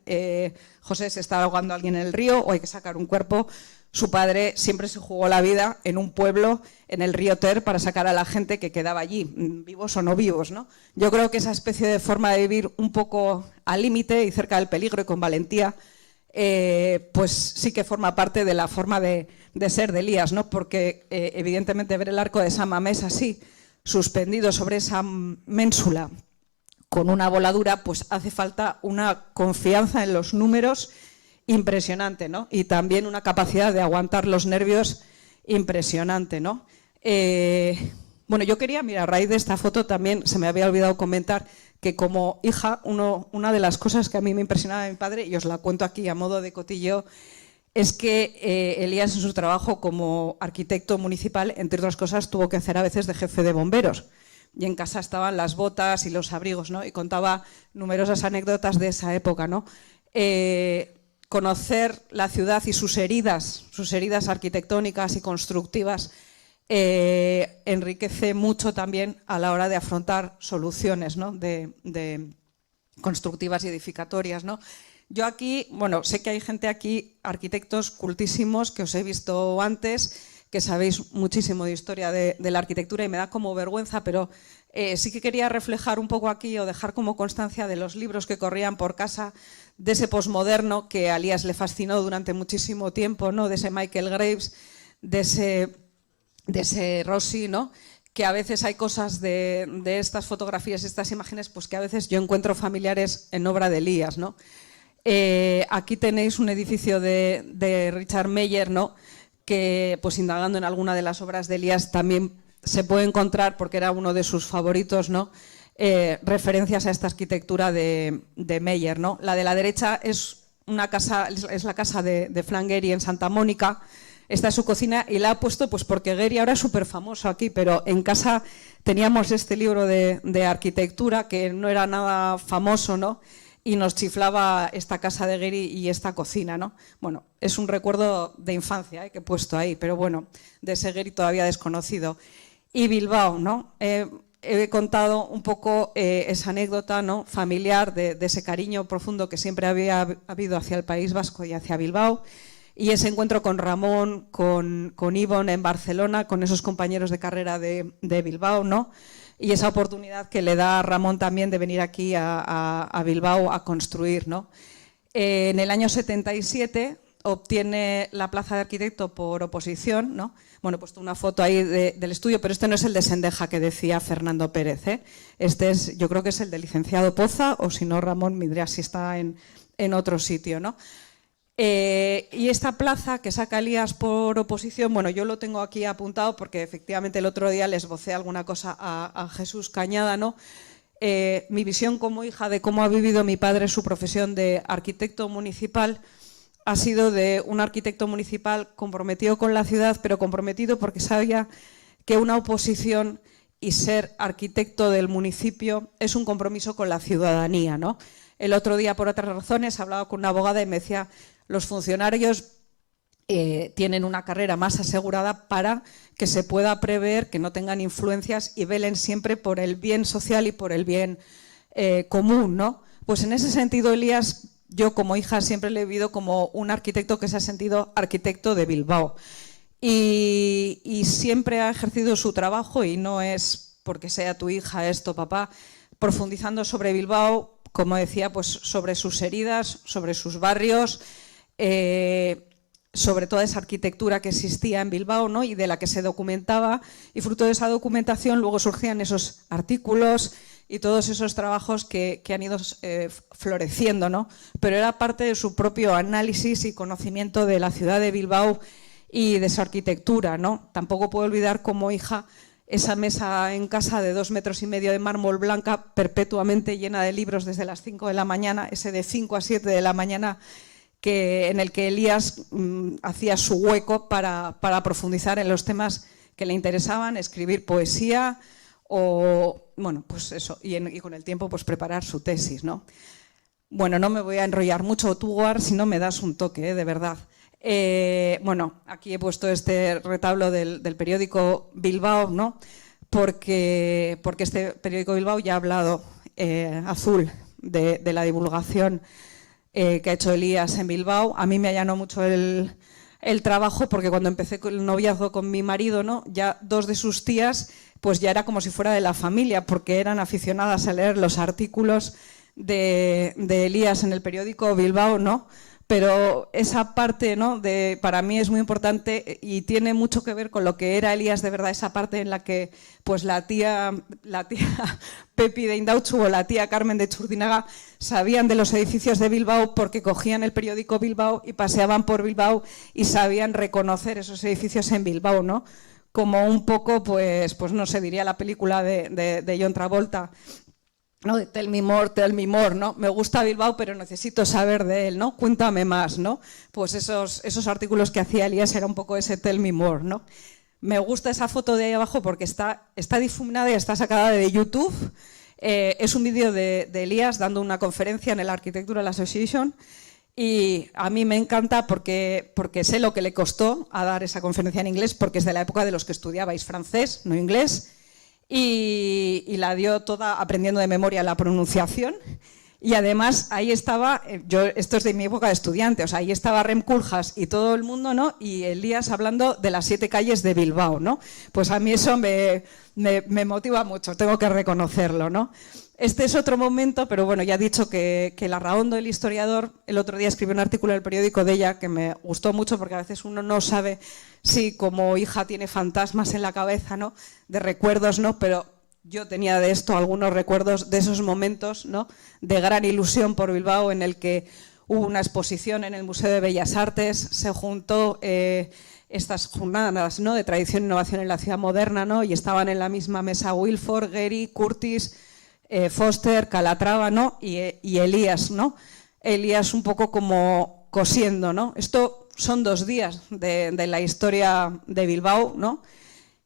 José, se está ahogando alguien en el río o hay que sacar un cuerpo. Su padre siempre se jugó la vida en un pueblo, en el río Ter, para sacar a la gente que quedaba allí, vivos o no vivos, ¿no? Yo creo que esa especie de forma de vivir un poco al límite y cerca del peligro y con valentía, pues sí que forma parte de la forma de ser de Elías, ¿no? Porque evidentemente ver el arco de San Mamés así, suspendido sobre esa ménsula con una voladura, pues hace falta una confianza en los números impresionante, ¿no? Y también una capacidad de aguantar los nervios impresionante, ¿no? Bueno, yo quería, mira, a raíz de esta foto también se me había olvidado comentar que como hija, una de las cosas que a mí me impresionaba de mi padre, y os la cuento aquí a modo de cotilleo, es que Elías en su trabajo como arquitecto municipal, entre otras cosas, tuvo que hacer a veces de jefe de bomberos. Y en casa estaban las botas y los abrigos, ¿no? Y contaba numerosas anécdotas de esa época, ¿no? Conocer la ciudad y sus heridas arquitectónicas y constructivas, enriquece mucho también a la hora de afrontar soluciones, ¿no? de constructivas y edificatorias, ¿no? Yo aquí, bueno, sé que hay gente aquí, arquitectos cultísimos, que os he visto antes, que sabéis muchísimo de historia de la arquitectura y me da como vergüenza, pero sí que quería reflejar un poco aquí o dejar como constancia de los libros que corrían por casa, de ese posmoderno que a Elías le fascinó durante muchísimo tiempo, ¿no? De ese Michael Graves, de ese Rossi, ¿no? Que a veces hay cosas de estas fotografías, estas imágenes, pues que a veces yo encuentro familiares en obra de Elías, ¿no? Aquí tenéis un edificio de Richard Meyer, ¿no? Que pues indagando en alguna de las obras de Elías también se puede encontrar, porque era uno de sus favoritos, ¿no? Referencias a esta arquitectura de Meyer, ¿no? La de la derecha es una casa, es la casa de Frank Gehry en Santa Mónica. Esta es su cocina y la ha puesto pues porque Gehry ahora es súper famoso aquí, pero en casa teníamos este libro de arquitectura que no era nada famoso, ¿no? Y nos chiflaba esta casa de Gehry y esta cocina, ¿no? Bueno, es un recuerdo de infancia que he puesto ahí, pero bueno, de ese Gehry todavía desconocido. Y Bilbao, ¿no? He contado un poco esa anécdota, ¿no? Familiar de ese cariño profundo que siempre había habido hacia el País Vasco y hacia Bilbao. Y ese encuentro con Ramón, con Ivonne en Barcelona, con esos compañeros de carrera de Bilbao, ¿no? Y esa oportunidad que le da a Ramón también de venir aquí a Bilbao a construir, ¿no? En el año 77 obtiene la plaza de arquitecto por oposición, ¿no? Bueno, he puesto una foto ahí del estudio, pero este no es el de Sendeja que decía Fernando Pérez, ¿eh? Este es, yo creo que es el del licenciado Poza, o si no, Ramón me dirá si está en otro sitio, ¿no? Y esta plaza que saca Elías por oposición, bueno, yo lo tengo aquí apuntado porque efectivamente el otro día les vocé alguna cosa a Jesús Cañada, ¿no? Mi visión como hija de cómo ha vivido mi padre su profesión de arquitecto municipal ha sido de un arquitecto municipal comprometido con la ciudad, pero comprometido porque sabía que una oposición y ser arquitecto del municipio es un compromiso con la ciudadanía, ¿no? El otro día, por otras razones, hablaba con una abogada y me decía: los funcionarios tienen una carrera más asegurada para que se pueda prever, que no tengan influencias y velen siempre por el bien social y por el bien común, ¿no? Pues en ese sentido, Elías, yo como hija siempre le he vivido como un arquitecto que se ha sentido arquitecto de Bilbao. Y siempre ha ejercido su trabajo, y no es porque sea tu hija esto, papá, profundizando sobre Bilbao, como decía, pues sobre sus heridas, sobre sus barrios, sobre toda esa arquitectura que existía en Bilbao, ¿no? Y de la que se documentaba, y fruto de esa documentación luego surgían esos artículos y todos esos trabajos que han ido floreciendo, ¿no? Pero era parte de su propio análisis y conocimiento de la ciudad de Bilbao y de su arquitectura, ¿no? Tampoco puedo olvidar como hija esa mesa en casa de 2,5 metros de mármol blanca perpetuamente llena de libros desde las 5 de la mañana, ese de 5 a 7 de la mañana en el que Elías hacía su hueco para profundizar en los temas que le interesaban, escribir poesía o, bueno, pues eso, y con el tiempo pues preparar su tesis, ¿no? Bueno, no me voy a enrollar mucho, tú, Guar, si no me das un toque, de verdad. Bueno, aquí he puesto este retablo del periódico Bilbao, ¿no? Porque este periódico Bilbao ya ha hablado, Azul, de la divulgación que ha hecho Elías en Bilbao. A mí me allanó mucho el trabajo, porque cuando empecé con el noviazgo con mi marido, ¿no? Ya 2 de sus tías pues ya era como si fuera de la familia, porque eran aficionadas a leer los artículos de Elías en el periódico Bilbao, ¿no? Pero esa parte, ¿no? Para mí es muy importante y tiene mucho que ver con lo que era Elías de verdad, esa parte en la que pues la tía Pepi de Indautxu o la tía Carmen de Txurdinaga sabían de los edificios de Bilbao porque cogían el periódico Bilbao y paseaban por Bilbao y sabían reconocer esos edificios en Bilbao, ¿no? Como un poco, pues no sé, diría la película de John Travolta, ¿no? De Tell me more, ¿no? Me gusta Bilbao, pero necesito saber de él, ¿no? Cuéntame más, ¿no? Pues esos artículos que hacía Elías era un poco ese Tell me more, ¿no? Me gusta esa foto de ahí abajo porque está difuminada y está sacada de YouTube. Es un vídeo de Elías dando una conferencia en el Architectural Association, y a mí me encanta porque sé lo que le costó a dar esa conferencia en inglés, porque es de la época de los que estudiabais francés, no inglés. Y la dio toda aprendiendo de memoria la pronunciación, y además ahí estaba, esto es de mi época de estudiante, o sea, ahí estaba Rem Koolhaas y todo el mundo, ¿no? Y Elías hablando de las 7 calles de Bilbao, ¿no? Pues a mí eso me motiva mucho, tengo que reconocerlo, ¿no? Este es otro momento, pero bueno, ya he dicho que Larraondo, el historiador, el otro día escribió un artículo en el periódico de ella que me gustó mucho, porque a veces uno no sabe si como hija tiene fantasmas en la cabeza, ¿no? De recuerdos, ¿no? Pero yo tenía de esto algunos recuerdos de esos momentos, ¿no? De gran ilusión por Bilbao, en el que hubo una exposición en el Museo de Bellas Artes, se juntó estas jornadas, ¿no? De tradición e innovación en la ciudad moderna, ¿no? Y estaban en la misma mesa Wilford, Gehry, Curtis, Foster, Calatrava, ¿no? Y Elías, ¿no? Elías un poco como cosiendo, ¿no? Esto son 2 días de la historia de Bilbao, ¿no?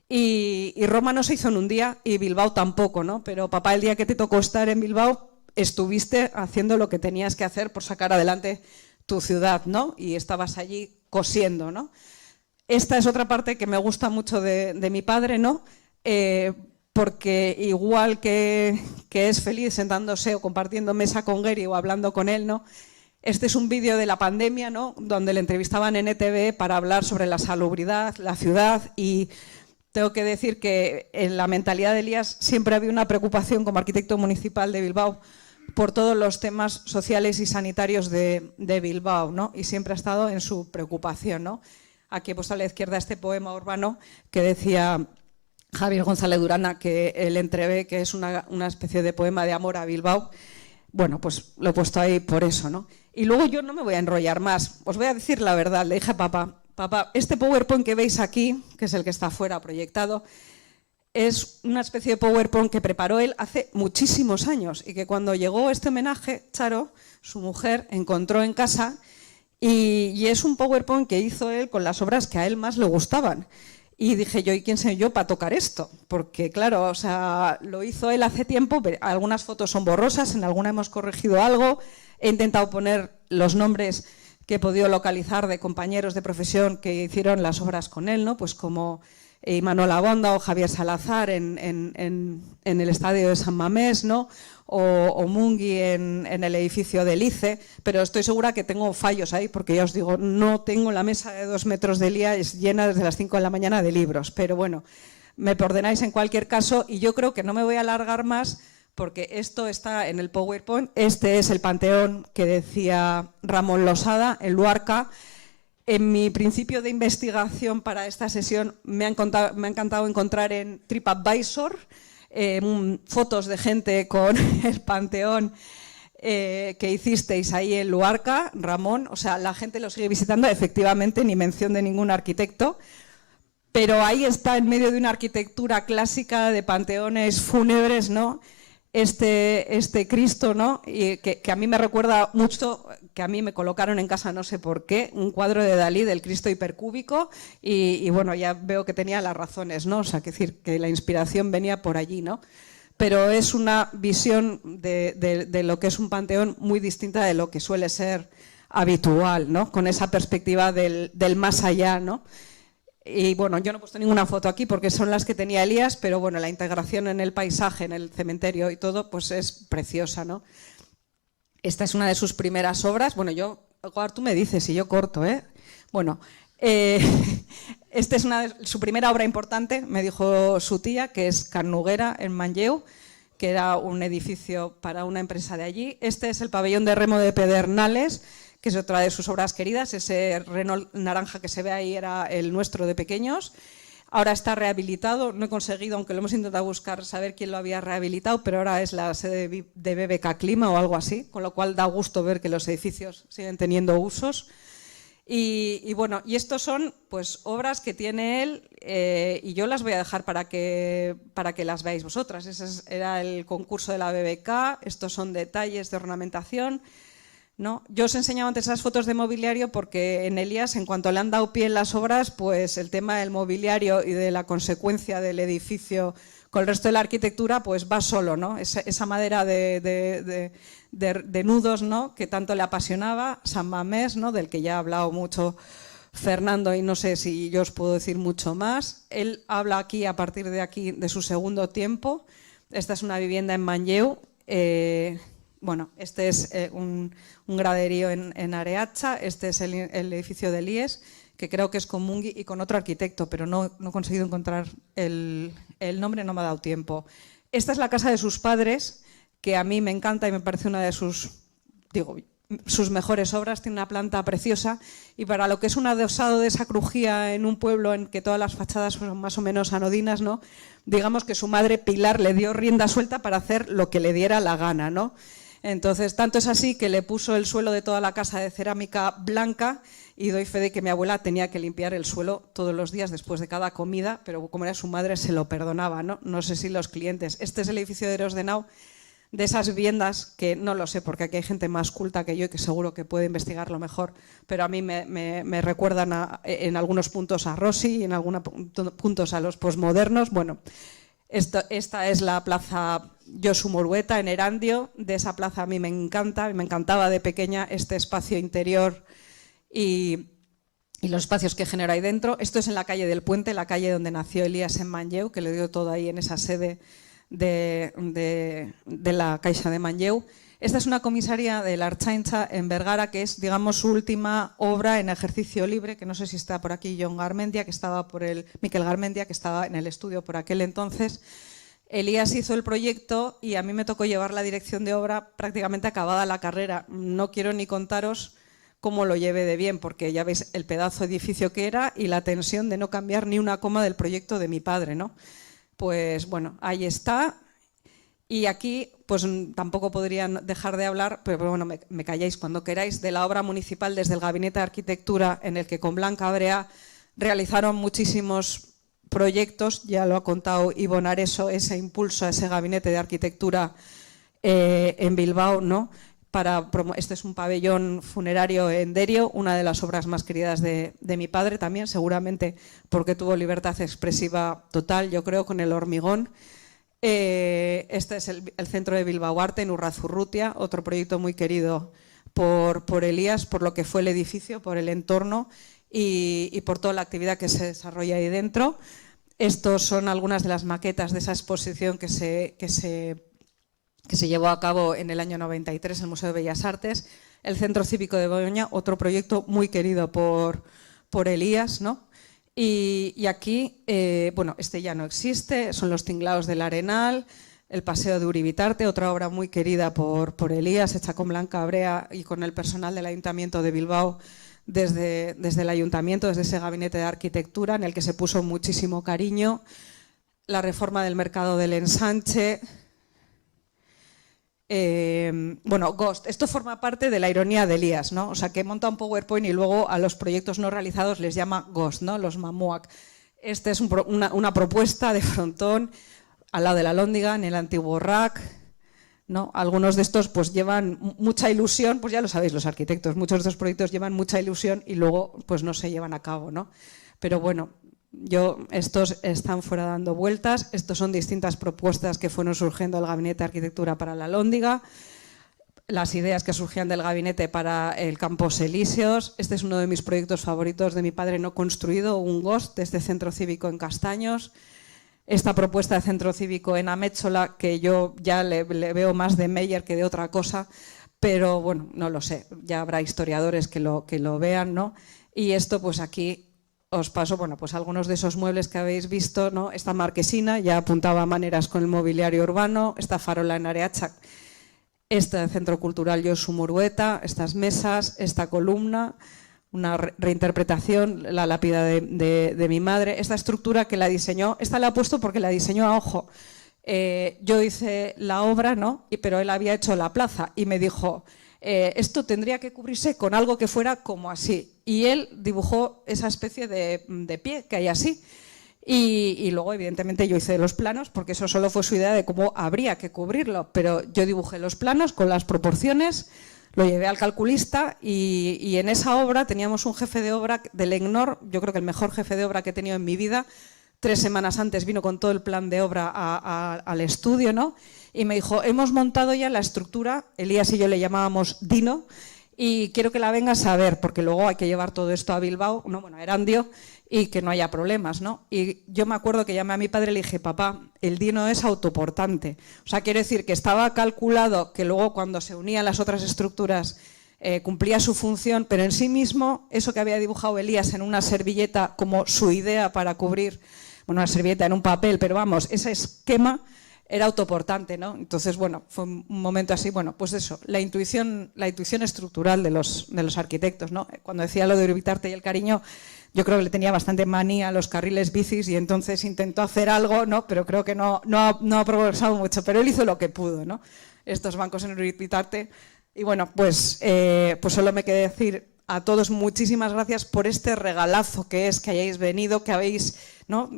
Y Roma no se hizo en un día y Bilbao tampoco, ¿no? Pero papá, el día que te tocó estar en Bilbao, estuviste haciendo lo que tenías que hacer por sacar adelante tu ciudad, ¿no? Y estabas allí cosiendo, ¿no? Esta es otra parte que me gusta mucho de mi padre, ¿no? Porque igual que es feliz sentándose o compartiendo mesa con Gehry o hablando con él, ¿no? Este es un vídeo de la pandemia, ¿no? Donde le entrevistaban en ETV para hablar sobre la salubridad, la ciudad, y tengo que decir que en la mentalidad de Elías siempre había una preocupación como arquitecto municipal de Bilbao por todos los temas sociales y sanitarios de Bilbao, ¿no? Y siempre ha estado en su preocupación, ¿no? Aquí he puesto a la izquierda este poema urbano que decía Javier González Durana, que el entrevé, que es una especie de poema de amor a Bilbao. Bueno, pues lo he puesto ahí por eso, ¿no? Y luego yo no me voy a enrollar más. Os voy a decir la verdad. Le dije a papá, este PowerPoint que veis aquí, que es el que está afuera proyectado, es una especie de PowerPoint que preparó él hace muchísimos años y que cuando llegó este homenaje, Charo, su mujer, encontró en casa y es un PowerPoint que hizo él con las obras que a él más le gustaban. Y dije yo, ¿y quién soy yo para tocar esto? Porque claro, o sea, lo hizo él hace tiempo, pero algunas fotos son borrosas, en alguna hemos corregido algo, he intentado poner los nombres que he podido localizar de compañeros de profesión que hicieron las obras con él, ¿no? Pues como Imanol Abonda o Javier Salazar en el estadio de San Mamés, ¿no? O Mungui en el edificio del ICE, pero estoy segura que tengo fallos ahí, porque ya os digo, no tengo la mesa de 2 metros de Elías llena desde las 5 de la mañana de libros, pero bueno, me perdonáis en cualquier caso y yo creo que no me voy a alargar más porque esto está en el PowerPoint. Este es el panteón que decía Ramón Losada en Luarca. En mi principio de investigación para esta sesión me ha encantado encontrar en TripAdvisor fotos de gente con el panteón que hicisteis ahí en Luarca, Ramón. O sea, la gente lo sigue visitando, efectivamente, ni mención de ningún arquitecto. Pero ahí está, en medio de una arquitectura clásica de panteones fúnebres, ¿no? Este Cristo, ¿no? Y que a mí me recuerda mucho, que a mí me colocaron en casa, no sé por qué, un cuadro de Dalí del Cristo hipercúbico y bueno, ya veo que tenía las razones, ¿no? O sea, que decir que la inspiración venía por allí, ¿no? Pero es una visión de lo que es un panteón muy distinta de lo que suele ser habitual, ¿no? Con esa perspectiva del más allá, ¿no? Y bueno, yo no he puesto ninguna foto aquí porque son las que tenía Elías, pero bueno, la integración en el paisaje, en el cementerio y todo, pues es preciosa, ¿no? Esta es una de sus primeras obras. Bueno, tú me dices si yo corto, ¿eh? Bueno, esta es su primera obra importante, me dijo su tía, que es Can Noguera, en Manlleu, que era un edificio para una empresa de allí. Este es el pabellón de remo de Pedernales, que es otra de sus obras queridas. Ese Renault naranja que se ve ahí era el nuestro de pequeños. Ahora está rehabilitado, no he conseguido, aunque lo hemos intentado buscar, saber quién lo había rehabilitado, pero ahora es la sede de BBK Clima o algo así, con lo cual da gusto ver que los edificios siguen teniendo usos. Y bueno, y estos son pues obras que tiene él y yo las voy a dejar para que las veáis vosotras. Ese era el concurso de la BBK, estos son detalles de ornamentación, ¿no? Yo os enseñaba antes esas fotos de mobiliario porque en Elías, en cuanto le han dado pie en las obras, pues el tema del mobiliario y de la consecuencia del edificio con el resto de la arquitectura, pues va solo, ¿no? Esa madera de nudos, ¿no? Que tanto le apasionaba, San Mamés, ¿no? Del que ya ha hablado mucho Fernando y no sé si yo os puedo decir mucho más. Él habla aquí, a partir de aquí, de su segundo tiempo. Esta es una vivienda en Manlleu. Bueno, este es un graderío en Areacha, este es el edificio de Elías, que creo que es con Mungui y con otro arquitecto, pero no he conseguido encontrar el nombre, no me ha dado tiempo. Esta es la casa de sus padres, que a mí me encanta y me parece una de sus mejores obras, tiene una planta preciosa y para lo que es un adosado de esa crujía en un pueblo en que todas las fachadas son más o menos anodinas, ¿no? Digamos que su madre Pilar le dio rienda suelta para hacer lo que le diera la gana, ¿no? Entonces, tanto es así que le puso el suelo de toda la casa de cerámica blanca y doy fe de que mi abuela tenía que limpiar el suelo todos los días después de cada comida, pero como era su madre se lo perdonaba, ¿no? No sé si los clientes. Este es el edificio de Eros de Nau, de esas viviendas que no lo sé porque aquí hay gente más culta que yo y que seguro que puede investigarlo mejor, pero a mí me recuerdan en algunos puntos a Rossi y en algunos puntos a los posmodernos. Bueno, esta es la plaza Josu Morueta en Erandio. De esa plaza a mí me encanta, me encantaba de pequeña este espacio interior y los espacios que genera ahí dentro. Esto es en la calle del Puente, la calle donde nació Elías en Manlleu, que le dio todo ahí en esa sede de la Caixa de Manlleu. Esta es una comisaría de la Ertzaintza en Vergara, que es, digamos, su última obra en ejercicio libre, que no sé si está por aquí Miquel Garmendia, que estaba en el estudio por aquel entonces. Elías hizo el proyecto y a mí me tocó llevar la dirección de obra prácticamente acabada la carrera. No quiero ni contaros cómo lo llevé de bien, porque ya veis el pedazo de edificio que era y la tensión de no cambiar ni una coma del proyecto de mi padre, ¿no? Pues bueno, ahí está. Y aquí, pues tampoco podrían dejar de hablar, pero bueno, me calláis cuando queráis, de la obra municipal desde el Gabinete de Arquitectura, en el que con Blanca Brea realizaron muchísimos proyectos, ya lo ha contado Ivonne Areso, ese impulso a ese Gabinete de Arquitectura en Bilbao, ¿no? Este es un pabellón funerario en Derio, una de las obras más queridas de mi padre también, seguramente porque tuvo libertad expresiva total, yo creo, con El Hormigón. Este es el centro de Bilbao Arte en Urrazurrutia, otro proyecto muy querido por Elías, por lo que fue el edificio, por el entorno y por toda la actividad que se desarrolla ahí dentro. Estos son algunas de las maquetas de esa exposición que se llevó a cabo en el año 93 en el Museo de Bellas Artes. El Centro Cívico de Begoña, otro proyecto muy querido por Elías, ¿no? Y aquí, bueno, este ya no existe, son los Tinglaos del Arenal, el Paseo de Uribitarte, otra obra muy querida por Elías, hecha con Blanca Brea y con el personal del Ayuntamiento de Bilbao, desde el Ayuntamiento, desde ese Gabinete de Arquitectura, en el que se puso muchísimo cariño. La reforma del Mercado del Ensanche. Bueno, Ghost, esto forma parte de la ironía de Elías, ¿no? O sea, que monta un PowerPoint y luego a los proyectos no realizados les llama Ghost, ¿no? Los Mamuac. Esta es una propuesta de frontón al lado de la Alhóndiga, en el antiguo RAC, ¿no? Algunos de estos pues llevan mucha ilusión, pues ya lo sabéis los arquitectos, muchos de estos proyectos llevan mucha ilusión y luego pues no se llevan a cabo, ¿no? Pero bueno, estos están fuera dando vueltas, estos son distintas propuestas que fueron surgiendo del Gabinete de Arquitectura para la Alhóndiga, las ideas que surgían del Gabinete para el Campos Elíseos. Este es uno de mis proyectos favoritos de mi padre no construido, un Ghost de este centro cívico en Castaños. Esta propuesta de centro cívico en Amétzola, que yo ya le veo más de Meyer que de otra cosa, pero bueno, no lo sé, ya habrá historiadores que lo vean, ¿no? Y esto pues aquí os paso, bueno, pues algunos de esos muebles que habéis visto, ¿no? Esta marquesina ya apuntaba maneras con el mobiliario urbano, esta farola en Areacha, este centro cultural Josu Murueta, estas mesas, esta columna, una reinterpretación, la lápida de mi madre, esta estructura que la diseñó, esta la he puesto porque la diseñó a ojo. Yo hice la obra, ¿no? Pero él había hecho la plaza y me dijo, esto tendría que cubrirse con algo que fuera como así. Y él dibujó esa especie de pie que hay así. Y luego, evidentemente, yo hice los planos, porque eso solo fue su idea de cómo habría que cubrirlo. Pero yo dibujé los planos con las proporciones, lo llevé al calculista y en esa obra teníamos un jefe de obra del EGNOR, yo creo que el mejor jefe de obra que he tenido en mi vida. 3 semanas antes vino con todo el plan de obra al estudio, ¿no? Y me dijo, hemos montado ya la estructura, Elías y yo le llamábamos Dino, y quiero que la vengas a ver, porque luego hay que llevar todo esto a Bilbao, no, bueno, a Erandio, y que no haya problemas, ¿no? Y yo me acuerdo que llamé a mi padre y le dije, papá, el Dino es autoportante. O sea, quiero decir que estaba calculado que luego cuando se unían las otras estructuras cumplía su función, pero en sí mismo, eso que había dibujado Elías en una servilleta como su idea para cubrir, bueno, una servilleta en un papel, pero vamos, ese esquema era autoportante, ¿no? Entonces, bueno, fue un momento así, bueno, pues eso, la intuición estructural de los arquitectos, ¿no? Cuando decía lo de Uribitarte y el cariño, yo creo que le tenía bastante manía a los carriles bicis y entonces intentó hacer algo, ¿no? Pero creo que no ha progresado mucho, pero él hizo lo que pudo, ¿no? Estos bancos en Uribitarte. Y bueno, pues solo me queda decir a todos muchísimas gracias por este regalazo que es que hayáis venido, que habéis, ¿no?,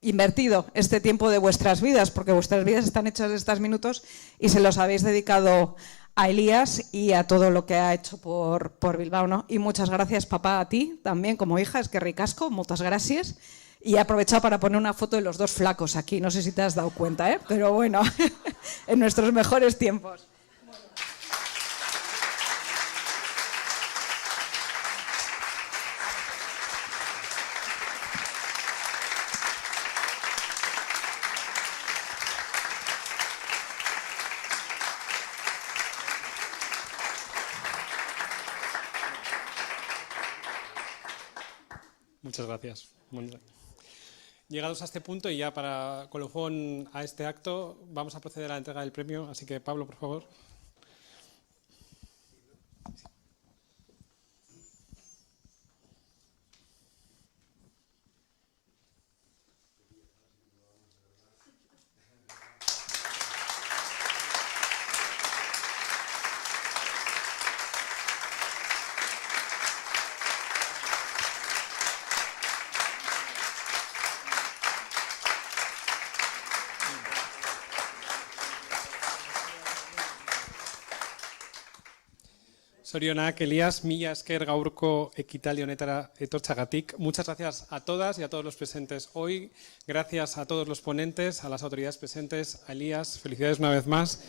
invertido este tiempo de vuestras vidas, porque vuestras vidas están hechas de estos minutos y se los habéis dedicado a Elías y a todo lo que ha hecho por Bilbao, ¿no? Y muchas gracias, papá, a ti también como hija, es que ricasco, muchas gracias. Y he aprovechado para poner una foto de los dos flacos aquí, no sé si te has dado cuenta, ¿eh? Pero bueno, en nuestros mejores tiempos. Muchas gracias. Bueno, llegados a este punto y ya para colofón a este acto, vamos a proceder a la entrega del premio. Así que, Pablo, por favor. Sorionak, Elías, mila esker gaurko ekitaldi honetara etortzagatik. Muchas gracias a todas y a todos los presentes hoy. Gracias a todos los ponentes, a las autoridades presentes, a Elías. Felicidades una vez más.